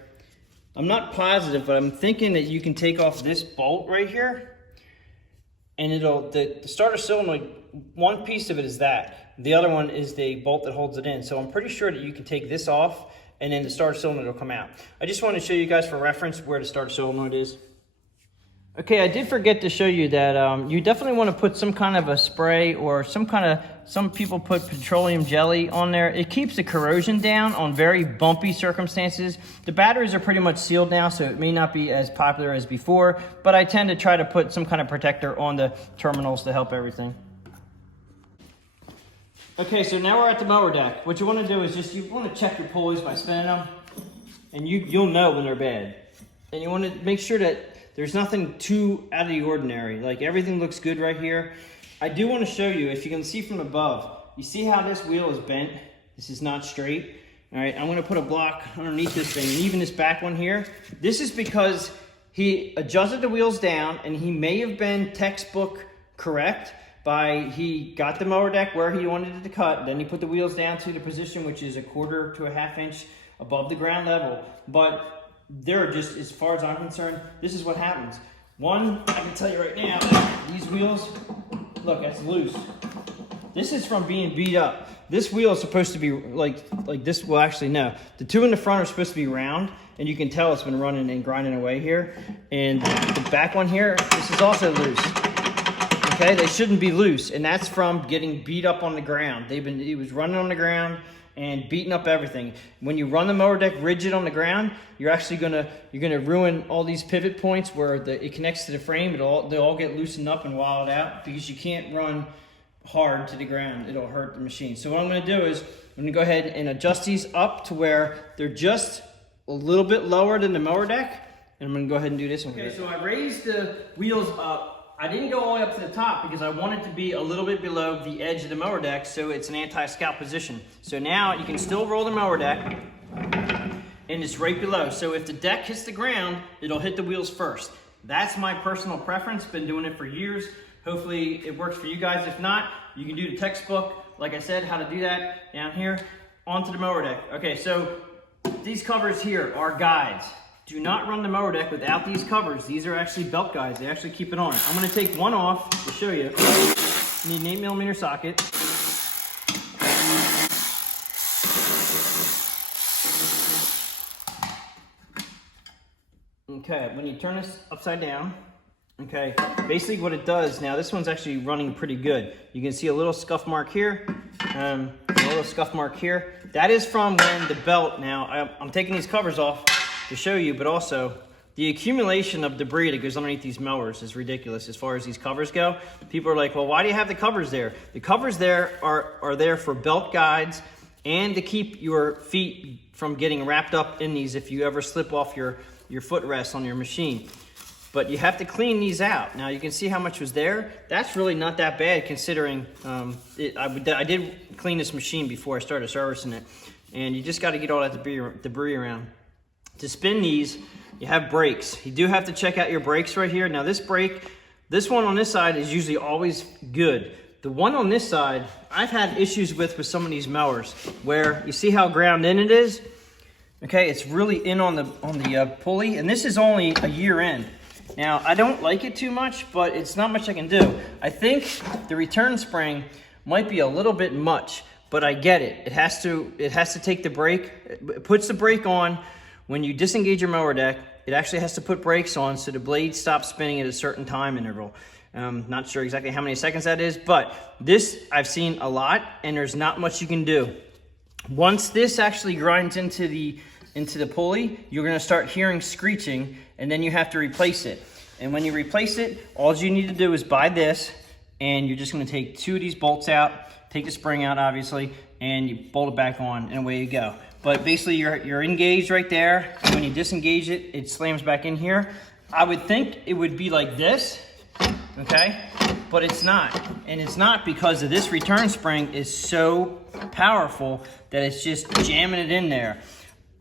I'm not positive, but I'm thinking that you can take off this bolt right here, and the starter solenoid, one piece of it is that. The other one is the bolt that holds it in. So I'm pretty sure that you can take this off, and then the starter solenoid will come out. I just want to show you guys for reference where the starter solenoid is. Okay, I did forget to show you that you definitely want to put some kind of a spray or some people put petroleum jelly on there. It keeps the corrosion down on very bumpy circumstances. The batteries are pretty much sealed now, so it may not be as popular as before, but I tend to try to put some kind of protector on the terminals to help everything. Okay, so now we're at the mower deck. What you want to do is you want to check your pulleys by spinning them, and you'll know when they're bad. And you want to make sure that there's nothing too out of the ordinary. Like everything looks good right here. I do want to show you, if you can see from above, you see how this wheel is bent? This is not straight. All right, I'm going to put a block underneath this thing, and even this back one here. This is because he adjusted the wheels down, and he may have been textbook correct. He got the mower deck where he wanted it to cut, then he put the wheels down to the position which is 1/4 to 1/2 inch above the ground level. But they're just, as far as I'm concerned, this is what happens. One, I can tell you right now, these wheels, look, that's loose. This is from being beat up. This wheel is supposed to be like this. Well, actually, no. The two in the front are supposed to be round, and you can tell it's been running and grinding away here. And the back one here, this is also loose. Okay, they shouldn't be loose, and that's from getting beat up on the ground. He was running on the ground and beating up everything. When you run the mower deck rigid on the ground, you're actually you're gonna ruin all these pivot points where it connects to the frame. They'll all get loosened up and wilded out because you can't run hard to the ground. It'll hurt the machine. So what I'm gonna do is I'm gonna go ahead and adjust these up to where they're just a little bit lower than the mower deck, and I'm gonna go ahead and do this one. Okay, so I raised the wheels up. I didn't go all the way up to the top because I want it to be a little bit below the edge of the mower deck, so it's an anti-scalp position. So now you can still roll the mower deck, and it's right below. So if the deck hits the ground, it'll hit the wheels first. That's my personal preference. Been doing it for years. Hopefully it works for you guys. If not, you can do the textbook, like I said, how to do that down here onto the mower deck. Okay, so these covers here are guides. Do not run the mower deck without these covers. These are actually belt guides. They actually keep it on. I'm gonna take one off to show you. You need an 8mm socket. Okay, when you turn this upside down, okay, basically what it does, now this one's actually running pretty good. You can see a little scuff mark here, a little scuff mark here. That is from when the belt, now I'm taking these covers off to show you, but also the accumulation of debris that goes underneath these mowers is ridiculous as far as these covers go. People are like, well, why do you have the covers there? The covers there are there for belt guides and to keep your feet from getting wrapped up in these if you ever slip off your footrest on your machine. But you have to clean these out. Now you can see how much was there. That's really not that bad considering I did clean this machine before I started servicing it, and you just got to get all that debris around. To spin these, you have brakes. You do have to check out your brakes right here. Now this brake, this one on this side is usually always good. The one on this side, I've had issues with some of these mowers where you see how ground in it is. Okay, it's really in on the pulley, and this is only a year in. Now I don't like it too much, but it's not much I can do. I think the return spring might be a little bit much, but I get it. It has to take the brake. It puts the brake on. When you disengage your mower deck, it actually has to put brakes on so the blade stops spinning at a certain time interval. Not sure exactly how many seconds that is, but this I've seen a lot, and there's not much you can do. Once this actually grinds into the pulley, you're gonna start hearing screeching, and then you have to replace it. And when you replace it, all you need to do is buy this, and you're just gonna take 2 of these bolts out, take the spring out, obviously, and you bolt it back on, and away you go. But basically you're engaged right there, and when you disengage it, it slams back in here. I would think it would be like this, okay? But it's not, and it's not because of this return spring is so powerful that it's just jamming it in there.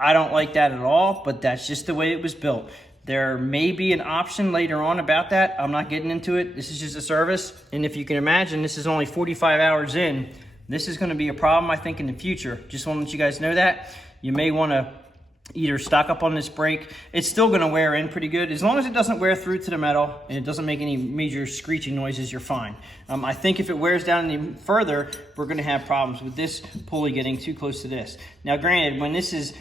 I don't like that at all, but that's just the way it was built. There may be an option later on about that. I'm not getting into it. This is just a service, and if you can imagine, this is only 45 hours in. This is gonna be a problem, I think, in the future. Just wanna let you guys know that. You may wanna either stock up on this brake. It's still gonna wear in pretty good. As long as it doesn't wear through to the metal and it doesn't make any major screeching noises, you're fine. I think if it wears down any further, we're gonna have problems with this pulley getting too close to this. Now granted, when this is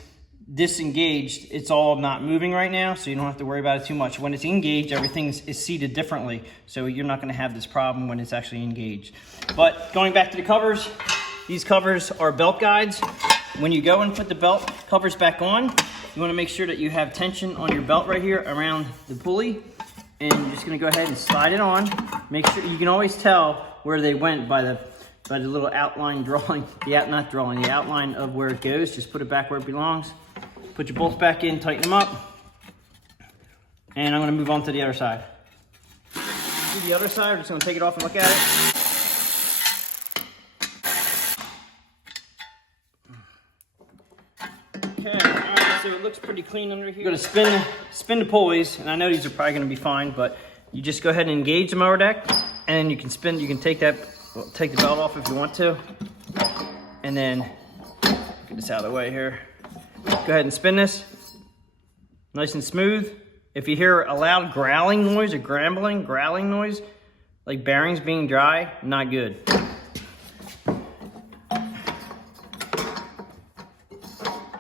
disengaged, it's all not moving right now, so you don't have to worry about it too much. When it's engaged, everything is seated differently, so you're not gonna have this problem when it's actually engaged. But going back to the covers, these covers are belt guides. When you go and put the belt covers back on, you wanna make sure that you have tension on your belt right here around the pulley, and you're just gonna go ahead and slide it on. Make sure, you can always tell where they went by the little outline drawing, the outline of where it goes. Just put it back where it belongs. Put your bolts back in, tighten them up, and I'm gonna move on to the other side. To the other side, we're just gonna take it off and look at it. Okay, all right, so it looks pretty clean under here. You're gonna spin the pulleys, and I know these are probably gonna be fine, but you just go ahead and engage the mower deck, and you can spin, you can take the belt off if you want to, and then get this out of the way here. Go ahead and spin this, nice and smooth. If you hear a loud growling noise, a growling noise, like bearings being dry, not good. I'm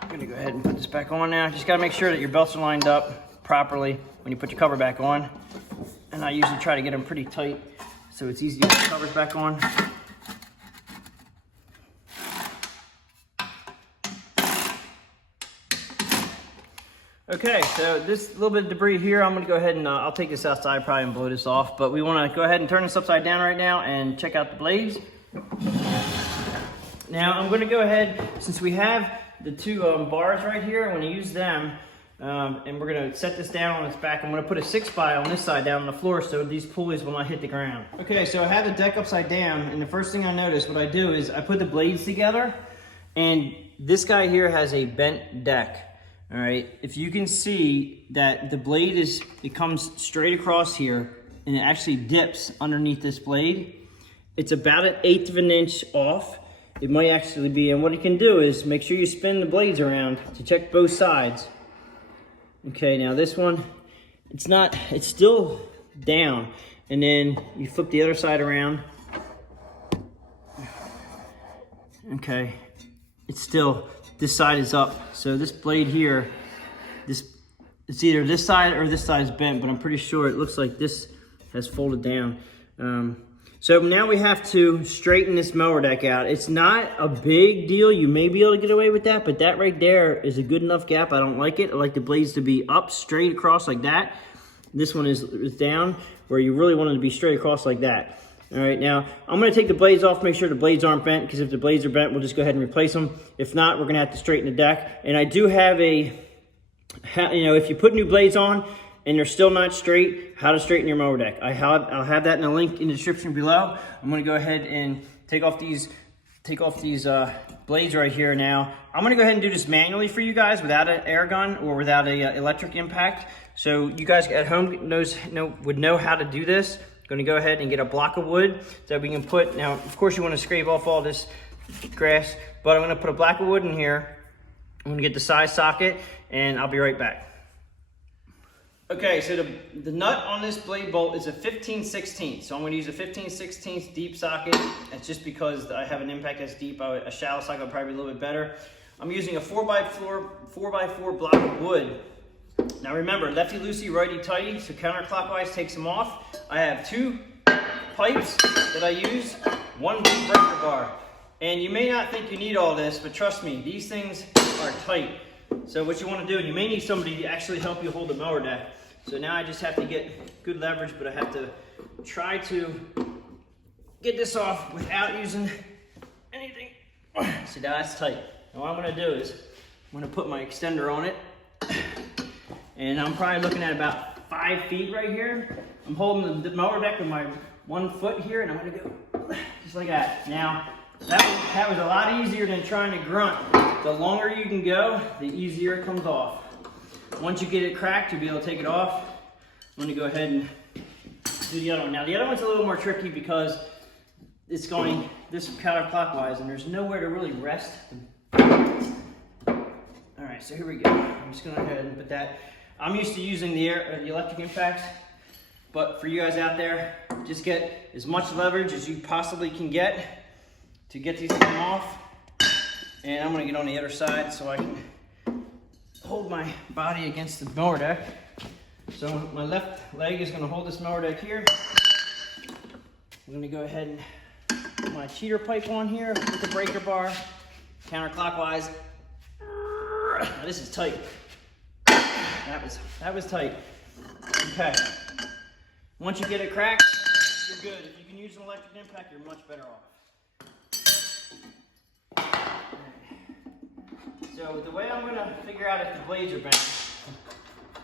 gonna go ahead and put this back on now. Just gotta make sure that your belts are lined up properly when you put your cover back on. And I usually try to get them pretty tight so it's easy to put the covers back on. Okay, so this little bit of debris here, I'm gonna go ahead and I'll take this outside probably and blow this off, but we wanna go ahead and turn this upside down right now and check out the blades. Now I'm gonna go ahead, since we have the two bars right here, I'm gonna use them, and we're gonna set this down on its back. I'm gonna put a 6x on this side down on the floor so these pulleys will not hit the ground. Okay, so I have the deck upside down, and the first thing I notice, what I do is I put the blades together, and this guy here has a bent deck. All right, if you can see that the blade it comes straight across here and it actually dips underneath this blade. It's about 1/8 of an inch off. It might actually be, and what you can do is make sure you spin the blades around to check both sides. Okay, now this one, it's still down. And then you flip the other side around. Okay, it's still, this side is up. So this blade here, it's either this side or this side is bent, but I'm pretty sure it looks like this has folded down. So now we have to straighten this mower deck out. It's not a big deal. You may be able to get away with that, but that right there is a good enough gap. I don't like it. I like the blades to be up straight across like that. This one is down where you really want it to be straight across like that. All right, now I'm gonna take the blades off, make sure the blades aren't bent, because if the blades are bent, we'll just go ahead and replace them. If not, we're gonna have to straighten the deck. And I do have if you put new blades on and they're still not straight, how to straighten your mower deck. I'll have that in a link in the description below. I'm gonna go ahead and take off these blades right here now. I'm gonna go ahead and do this manually for you guys without an air gun or without a electric impact. So you guys at home would know how to do this. Going to go ahead and get a block of wood that we can put, now of course you want to scrape off all this grass, but I'm going to put a block of wood in here. I'm going to get the size socket and I'll be right back. Okay, so the nut on this blade bolt is a 15/16, so I'm going to use a 15/16 deep socket. That's just because I have an impact that's deep. A shallow socket would probably be a little bit better. I'm using a 4x4 block of wood. Now remember, lefty loosey, righty tighty, so counterclockwise takes them off. I have 2 pipes that I use, 1 big breaker bar. And you may not think you need all this, but trust me, these things are tight. So what you want to do, and you may need somebody to actually help you hold the mower deck. So now I just have to get good leverage, but I have to try to get this off without using anything See, that's tight. And what I'm gonna do is, I'm gonna put my extender on it, and I'm probably looking at about 5 feet right here. I'm holding the mower deck with my 1 foot here, and I'm gonna go just like that. Now, that was a lot easier than trying to grunt. The longer you can go, the easier it comes off. Once you get it cracked, you'll be able to take it off. I'm gonna go ahead and do the other one. Now, the other one's a little more tricky because it's going this counterclockwise, and there's nowhere to really rest. All right, so here we go. I'm just gonna go ahead and put that. I'm used to using the electric impacts, but for you guys out there, just get as much leverage as you possibly can get to get these things off. And I'm gonna get on the other side so I can hold my body against the mower deck. So my left leg is gonna hold this mower deck here. I'm gonna go ahead and put my cheater pipe on here with the breaker bar, counterclockwise. Now this is tight. That was tight. Okay. Once you get it cracked, you're good. If you can use an electric impact, you're much better off. So the way I'm gonna figure out if the blades are bent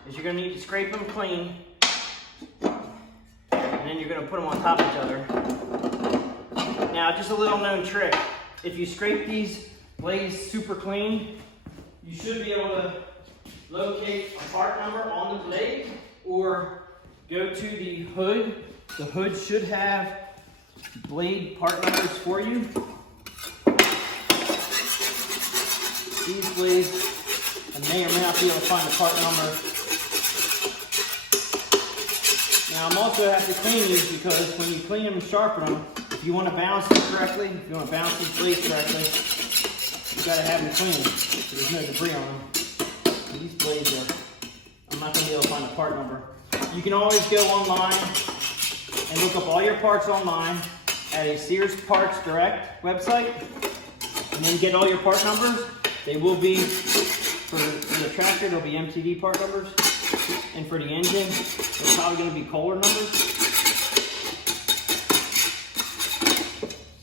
is you're gonna need to scrape them clean, and then you're gonna put them on top of each other. Now, just a little known trick. If you scrape these blades super clean, you should be able to locate a part number on the blade or go to the hood. The hood should have blade part numbers for you. These blades, I may or may not be able to find the part number. Now, I'm also have to clean these because when you clean them and sharpen them, if you want to balance them correctly, if you want to balance these blades correctly, you got to have them clean so there's no debris on them. And these blades are, I'm not going to be able to find the part number. You can always go online and look up all your parts online at a Sears Parts Direct website, and then get all your part numbers. They will be, for the tractor, there'll be MTD part numbers, and for the engine, they're probably going to be Kohler numbers.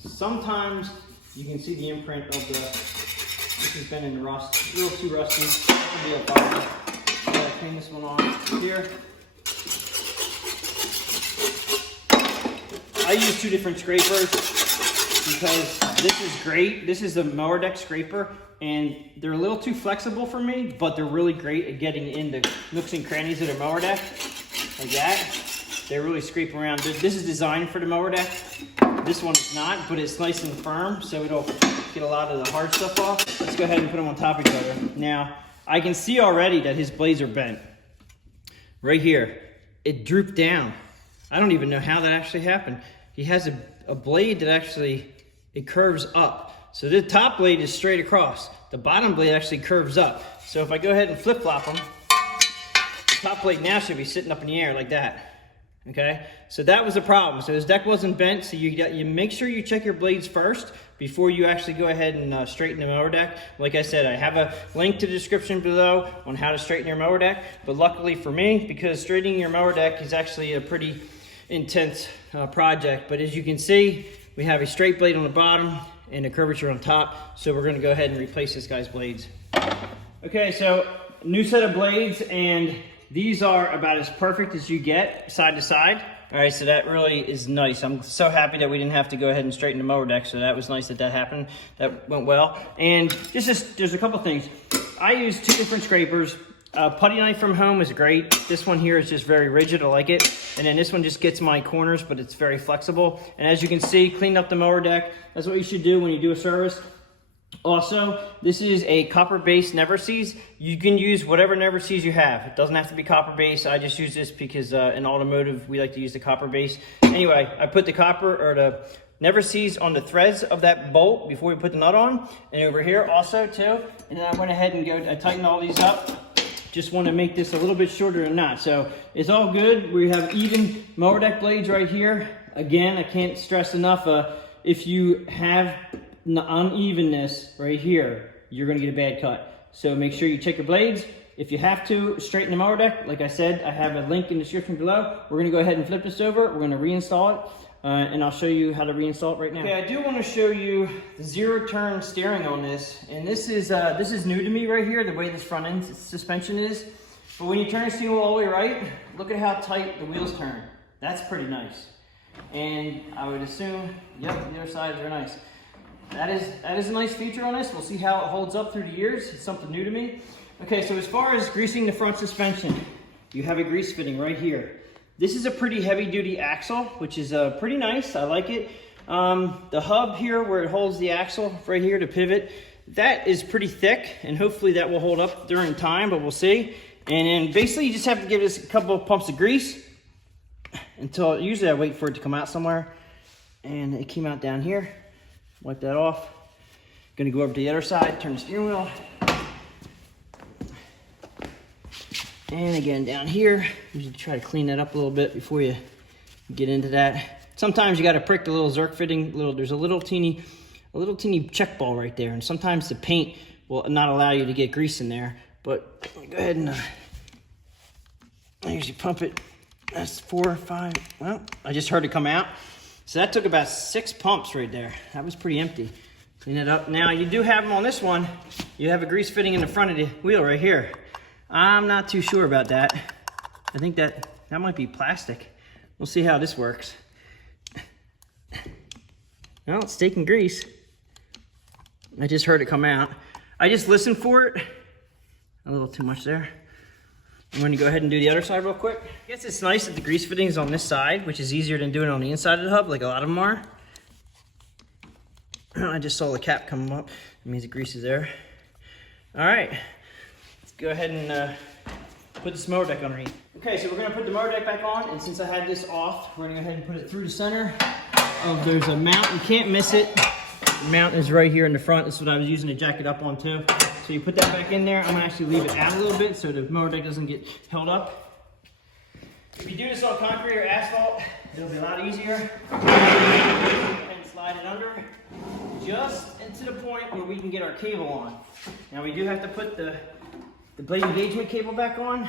Sometimes you can see the imprint of the, this has been in rust, a little too rusty. That'll be a problem. I'm going to clean this one off here. I use 2 different scrapers because this is great. This is a mower deck scraper, and they're a little too flexible for me, but they're really great at getting into nooks and crannies of the mower deck, like that. They really scrape around. This is designed for the mower deck. This one is not, but it's nice and firm, so it'll get a lot of the hard stuff off. Let's go ahead and put them on top of each other. Now, I can see already that his blades are bent. Right here, it drooped down. I don't even know how that actually happened. He has a blade that actually, it curves up. So the top blade is straight across. The bottom blade actually curves up. So if I go ahead and flip-flop them, the top blade now should be sitting up in the air like that. Okay, so that was the problem. So his deck wasn't bent, so you make sure you check your blades first before you actually go ahead and straighten the mower deck. Like I said, I have a link to the description below on how to straighten your mower deck, but luckily for me, because straightening your mower deck is actually a pretty intense project. But as you can see, we have a straight blade on the bottom and a curvature on top, so we're going to go ahead and replace this guy's blades. Okay, so new set of blades, and these are about as perfect as you get side to side. All right, so that really is nice. I'm so happy that we didn't have to go ahead and straighten the mower deck, so that was nice that that happened. That went well. And there's a couple things. I use 2 different scrapers. Putty knife from home is great. This one here is just very rigid, I like it. And then this one just gets my corners, but it's very flexible. And as you can see, cleaned up the mower deck. That's what you should do when you do a service. Also, this is a copper-based never seize. You can use whatever never seize you have. It doesn't have to be copper-based. I just use this because in automotive, we like to use the copper-based. Anyway, I put the copper or the never seize on the threads of that bolt before we put the nut on. And over here also too. And then I went ahead and I tightened all these up. Just want to make this a little bit shorter than that. So it's all good. We have even mower deck blades right here. Again, I can't stress enough, if you have unevenness right here, you're going to get a bad cut. So make sure you check your blades. If you have to straighten the mower deck, like I said, I have a link in the description below. We're going to go ahead and flip this over. We're going to reinstall it. and I'll show you how to reinstall it right now. Okay, I do want to show you the zero turn steering on this, and this is new to me right here, the way this front end suspension is. But when you turn the steering wheel all the way right, look at how tight the wheels turn. That's pretty nice. And I would assume, yep, the other sides are nice. That is a nice feature on this. We'll see how it holds up through the years. It's something new to me. Okay, so as far as greasing the front suspension, you have a grease fitting right here. This is a pretty heavy duty axle, which is pretty nice. I like it. The hub here where it holds the axle right here to pivot, that is pretty thick, and hopefully that will hold up during time, but we'll see. And then basically you just have to give this a couple of pumps of grease until, usually I wait for it to come out somewhere, and it came out down here. Wipe that off. Gonna go over to the other side, turn the steering wheel. And again, down here, usually try to clean that up a little bit before you get into that. Sometimes you got to prick the little Zerk fitting. There's a little teeny check ball right there, and sometimes the paint will not allow you to get grease in there. But go ahead and I usually pump it. That's 4 or 5. Well, I just heard it come out. So that took about 6 pumps right there. That was pretty empty. Clean it up. Now you do have them on this one. You have a grease fitting in the front of the wheel right here. I'm not too sure about that. I think that might be plastic. We'll see how this works. Well, it's taking grease. I just heard it come out. I just listened for it. A little too much there. I'm going to go ahead and do the other side real quick. I guess it's nice that the grease fitting is on this side, which is easier than doing it on the inside of the hub, like a lot of them are. I just saw the cap come up. It means the grease is there. All right. Go ahead and put this mower deck underneath. Okay, so we're gonna put the mower deck back on, and since I had this off, we're gonna go ahead and put it through the center. There's a mount, you can't miss it. The mount is right here in the front. This is what I was using to jack it up on too. So you put that back in there. I'm gonna actually leave it out a little bit so the mower deck doesn't get held up. If you do this on concrete or asphalt, it'll be a lot easier. And slide it under just into the point where we can get our cable on. Now we do have to put the blade engagement cable back on.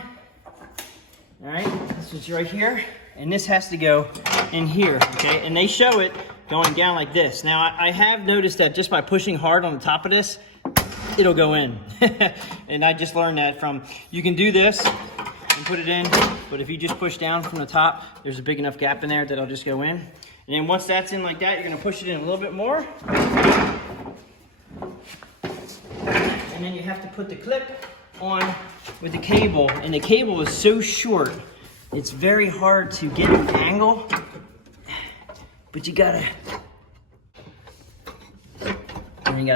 All right, this is right here, and this has to go in here, okay? And they show it going down like this. Now, I have noticed that just by pushing hard on the top of this, it'll go in. And I just learned that from, you can do this and put it in, but if you just push down from the top, there's a big enough gap in there that it'll just go in. And then once that's in like that, you're gonna push it in a little bit more. And then you have to put the clip on with the cable, and the cable is so short it's very hard to get an angle, but you gotta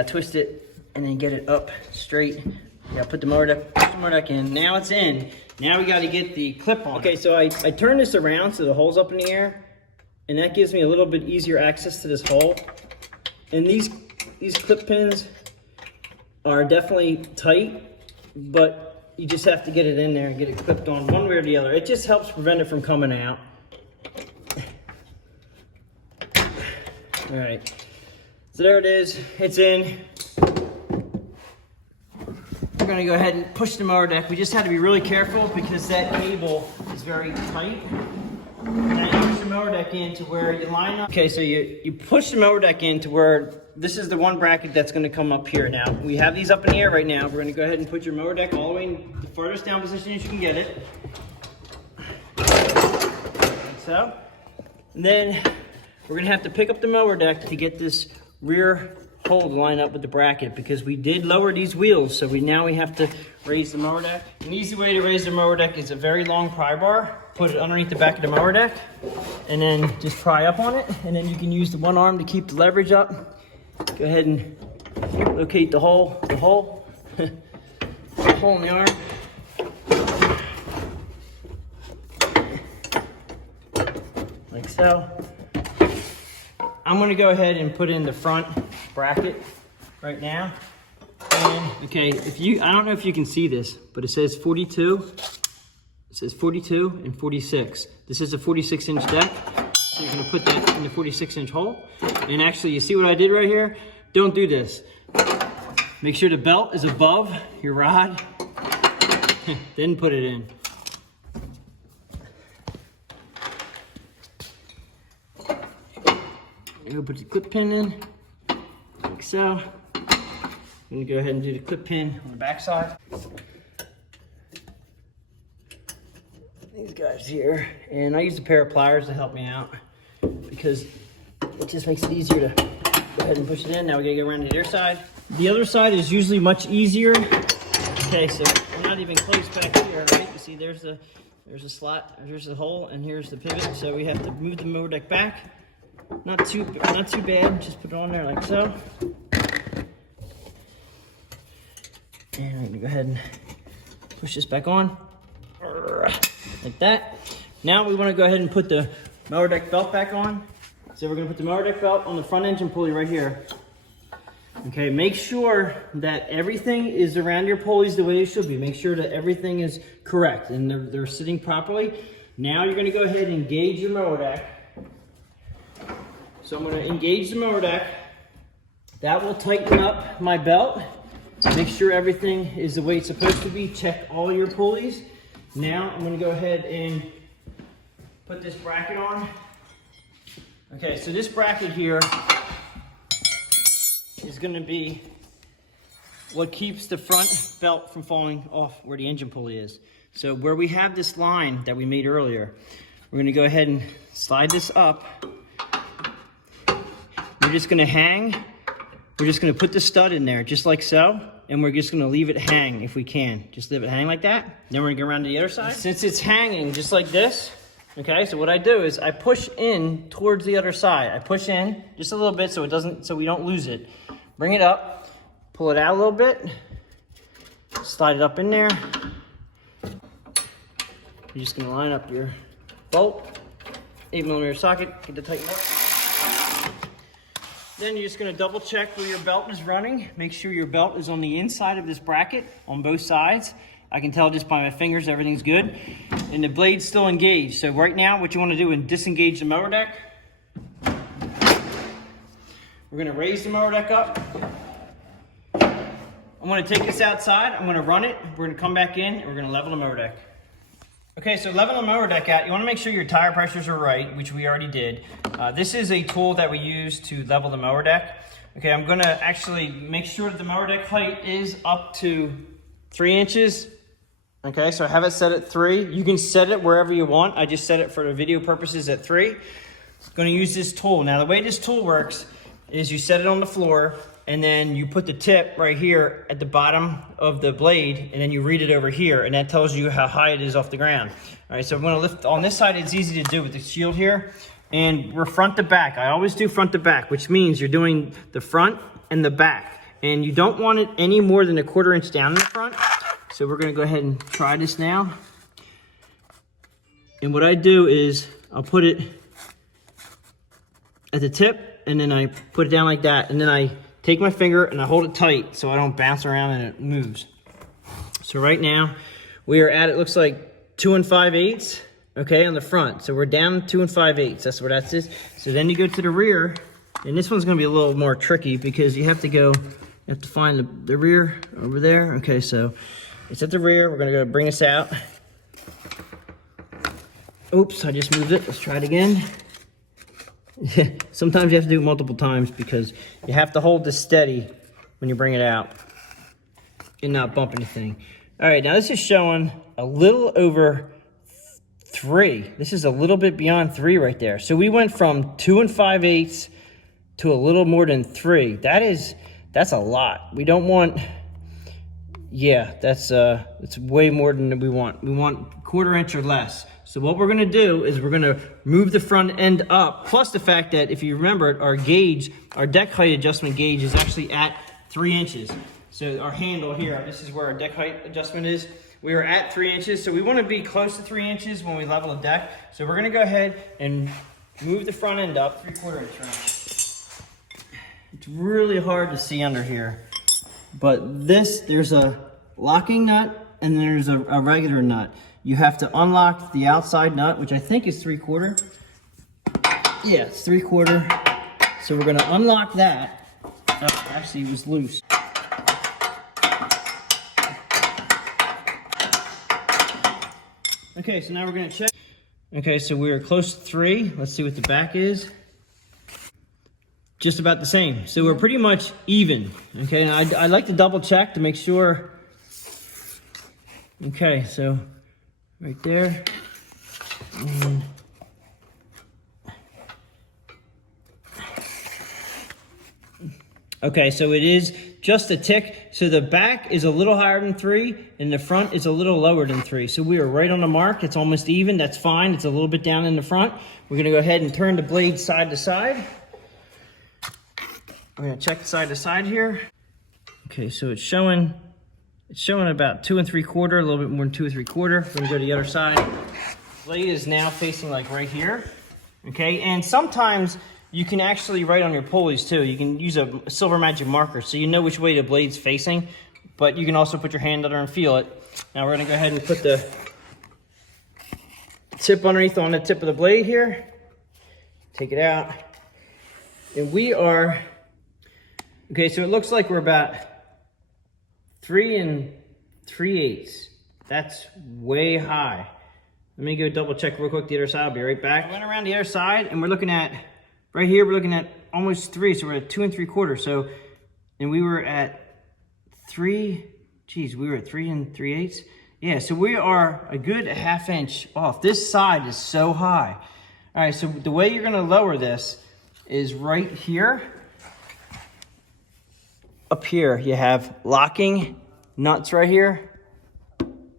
twist it and then get it up straight. You gotta put the mower deck in. Now it's in. Now we gotta get the clip on. Okay, so I turn this around so the hole's up in the air, and that gives me a little bit easier access to this hole. And these clip pins are definitely tight, but you just have to get it in there and get it clipped on one way or the other. It just helps prevent it from coming out. All right, so there it is, it's in. We're gonna go ahead and push the mower deck. We just had to be really careful because that cable is very tight. Now you push the mower deck in to where you line up. Okay, so you push the mower deck in to where this is the one bracket that's gonna come up here. Now, we have these up in the air right now. We're gonna go ahead and put your mower deck all the way in the farthest down position as you can get it. Like so. And then we're gonna have to pick up the mower deck to get this rear hole to line up with the bracket because we did lower these wheels, so now we have to raise the mower deck. An easy way to raise the mower deck is a very long pry bar. Put it underneath the back of the mower deck and then just pry up on it, and then you can use the one arm to keep the leverage up. Go ahead and locate the hole the hole in the arm. Like so. I'm gonna go ahead and put in the front bracket right now. And okay, I don't know if you can see this, but it says 42. It says 42 and 46. This is a 46-inch deck, so you're gonna put that in the 46-inch hole. And actually, you see what I did right here? Don't do this. Make sure the belt is above your rod, then put it in. We'll put the clip pin in, like so. I'm gonna go ahead and do the clip pin on the back side. These guys here, and I use a pair of pliers to help me out because it just makes it easier to go ahead and push it in. Now we gotta go around to the other side. The other side is usually much easier. Okay, so we're not even close back here, right? You see there's a slot, there's a hole, and here's the pivot. So we have to move the mower deck back. Not too bad, just put it on there like so. And I'm gonna go ahead and push this back on, like that. Now we wanna go ahead and put the mower deck belt back on. So we're gonna put the mower deck belt on the front engine pulley right here. Okay, make sure that everything is around your pulleys the way it should be. Make sure that everything is correct and they're sitting properly. Now you're gonna go ahead and engage your mower deck. So I'm gonna engage the mower deck. That will tighten up my belt. Make sure everything is the way it's supposed to be. Check all your pulleys. Now I'm gonna go ahead and put this bracket on. Okay, so this bracket here is gonna be what keeps the front belt from falling off where the engine pulley is. So where we have this line that we made earlier, we're gonna go ahead and slide this up. We're just gonna put the stud in there just like so, and we're just gonna leave it hang if we can. Just leave it hang like that. Then we're gonna go around to the other side. Since it's hanging just like this, okay, so what I do is I push in towards the other side. I push in just a little bit so we don't lose it. Bring it up, pull it out a little bit, slide it up in there. You're just gonna line up your bolt, 8mm socket, get it tightened up. Then you're just gonna double check where your belt is running. Make sure your belt is on the inside of this bracket on both sides. I can tell just by my fingers everything's good. And the blade's still engaged. So right now what you wanna do is disengage the mower deck. We're gonna raise the mower deck up. I'm gonna take this outside, I'm gonna run it, we're gonna come back in, and we're gonna level the mower deck. Okay, so level the mower deck out, you wanna make sure your tire pressures are right, which we already did. This is a tool that we use to level the mower deck. Okay, I'm gonna actually make sure that the mower deck height is up to 3 inches. Okay, so I have it set at 3. You can set it wherever you want. I just set it for the video purposes at 3. I'm gonna use this tool. Now the way this tool works is you set it on the floor and then you put the tip right here at the bottom of the blade and then you read it over here and that tells you how high it is off the ground. All right, so I'm gonna lift on this side. It's easy to do with the shield here. And we're front to back. I always do front to back, which means you're doing the front and the back. And you don't want it any more than 1/4 inch down in the front. So we're gonna go ahead and try this now. And what I do is I'll put it at the tip and then I put it down like that. And then I take my finger and I hold it tight so I don't bounce around and it moves. So right now we are at, it looks like 2 5/8, okay, on the front. So we're down 2 5/8, that's what that is. So then you go to the rear, and this one's gonna be a little more tricky because you have to find the rear over there. Okay, so it's at the rear. We're gonna go bring this out. Oops, I just moved it. Let's try it again. Sometimes you have to do it multiple times because you have to hold this steady when you bring it out and not bump anything. All right, now this is showing a little over 3. This is a little bit beyond 3 right there. So we went from 2 5/8 to a little more than 3. That's a lot. We don't want, yeah, it's way more than we want. We want 1/4 inch or less. So what we're gonna do is we're gonna move the front end up, plus the fact that if you remember, our deck height adjustment gauge is actually at 3 inches. So our handle here, this is where our deck height adjustment is. We are at 3 inches, so we wanna be close to 3 inches when we level the deck. So we're gonna go ahead and move the front end up 3/4 inch round. It's really hard to see under here, but there's a locking nut and there's a regular nut. You have to unlock the outside nut, which I think is 3/4. Yeah, it's 3/4. So we're gonna unlock that. Oh, actually it was loose. Okay, so now we're gonna check. Okay, so we're close to 3. Let's see what the back is. just about the same. So we're pretty much even, okay? And I like to double check to make sure. Okay, so right there. And okay, so it is just a tick. So the back is a little higher than 3 and the front is a little lower than 3. So we are right on the mark. It's almost even. That's fine. It's a little bit down in the front. We're gonna go ahead and turn the blade side to side. We're gonna check side to side here. Okay, so it's showing about 2 3/4, a little bit more than 2 3/4. We're gonna go to the other side. Blade is now facing like right here. Okay, and sometimes you can actually write on your pulleys too. You can use a silver magic marker so you know which way the blade's facing, but you can also put your hand under and feel it. Now we're gonna go ahead and put the tip underneath on the tip of the blade here. Take it out. And we are, okay, so it looks like we're about 3 3/8. That's way high. Let me go double check real quick the other side. I'll be right back. I went around the other side and we're looking at, right here, we're looking at almost 3, so we're at 2 3/4. So, and we were at 3, geez, we were at 3 3/8. Yeah, so we are a good 1/2 inch off. This side is so high. All right, so the way you're gonna lower this is right here. Up here, you have locking nuts right here.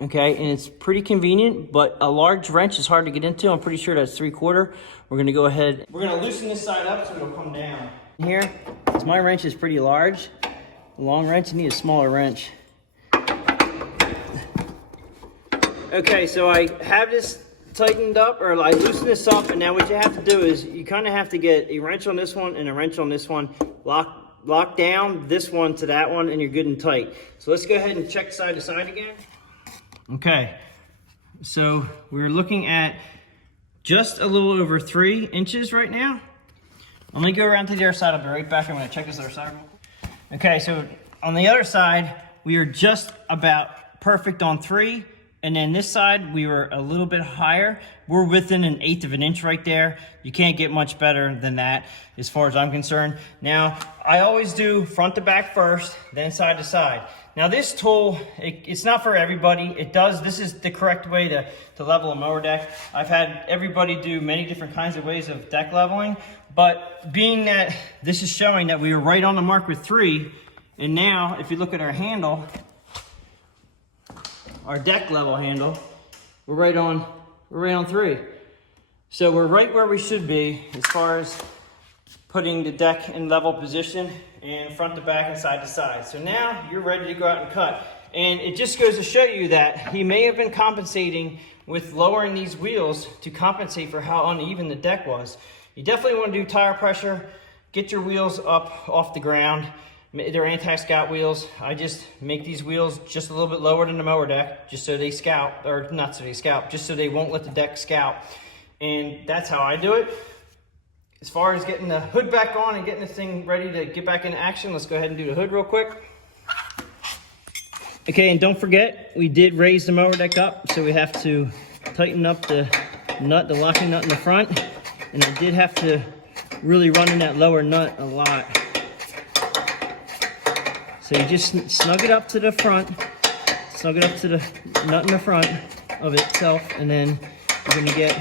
Okay, and it's pretty convenient, but a large wrench is hard to get into. I'm pretty sure that's 3/4. We're gonna go ahead. We're gonna loosen this side up so it'll come down. Here, because my wrench is pretty large. A long wrench, you need a smaller wrench. Okay, so I have this tightened up, or I loosen this up, and now what you have to do is you kind of have to get a wrench on this one and a wrench on this one. Lock down this one to that one, and you're good and tight. So let's go ahead and check side to side again. Okay, so we're looking at just a little over 3 inches right now. I'm gonna go around to the other side. I'll be right back. I'm gonna check this other side real quick. Okay, so on the other side, we are just about perfect on 3. And then this side, we were a little bit higher. We're within 1/8 of an inch right there. You can't get much better than that as far as I'm concerned. Now, I always do front to back first, then side to side. Now this tool, it's not for everybody. This is the correct way to level a mower deck. I've had everybody do many different kinds of ways of deck leveling, but being that this is showing that we were right on the mark with 3, and now if you look at our handle, our deck level handle, we're right on 3. So we're right where we should be as far as putting the deck in level position and front to back and side to side. So now you're ready to go out and cut. And it just goes to show you that he may have been compensating with lowering these wheels to compensate for how uneven the deck was. You definitely want to do tire pressure, get your wheels up off the ground. They're anti-scout wheels. I just make these wheels just a little bit lower than the mower deck, just so they scout, or not so they scout, just so they won't let the deck scout. And that's how I do it. As far as getting the hood back on and getting this thing ready to get back into action, let's go ahead and do the hood real quick. Okay, and don't forget, we did raise the mower deck up, so we have to tighten up the nut, the locking nut in the front. And I did have to really run in that lower nut a lot. So you just snug it up to the front, snug it up to the nut in the front of itself, and then you're gonna get,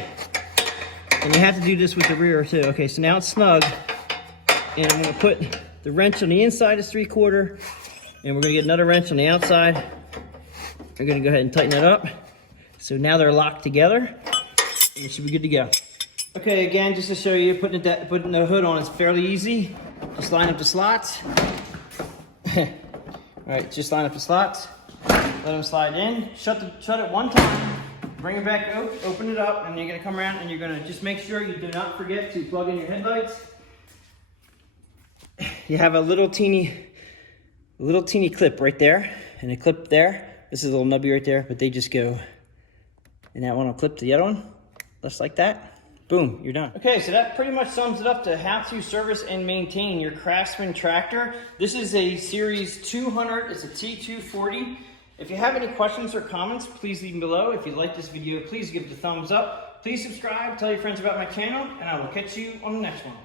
and you have to do this with the rear too. Okay, so now it's snug, and I'm gonna put the wrench on the inside is 3/4, and we're gonna get another wrench on the outside. We're gonna go ahead and tighten it up. So now they're locked together, and it should be good to go. Okay, again, just to show you, putting the hood on is fairly easy. Just line up the slots. All right, just line up the slots, let them slide in, shut it one time, bring it back out, open it up, and you're gonna come around and you're gonna just make sure you do not forget to plug in your headlights. You have a little teeny clip right there, and a clip there. This is a little nubby right there, but they just go, and that one will clip to the other one, just like that. Boom, you're done. Okay, so that pretty much sums it up to how to service and maintain your Craftsman tractor. This is a Series 200, it's a T240. If you have any questions or comments, please leave them below. If you like this video, please give it a thumbs up. Please subscribe, tell your friends about my channel, and I will catch you on the next one.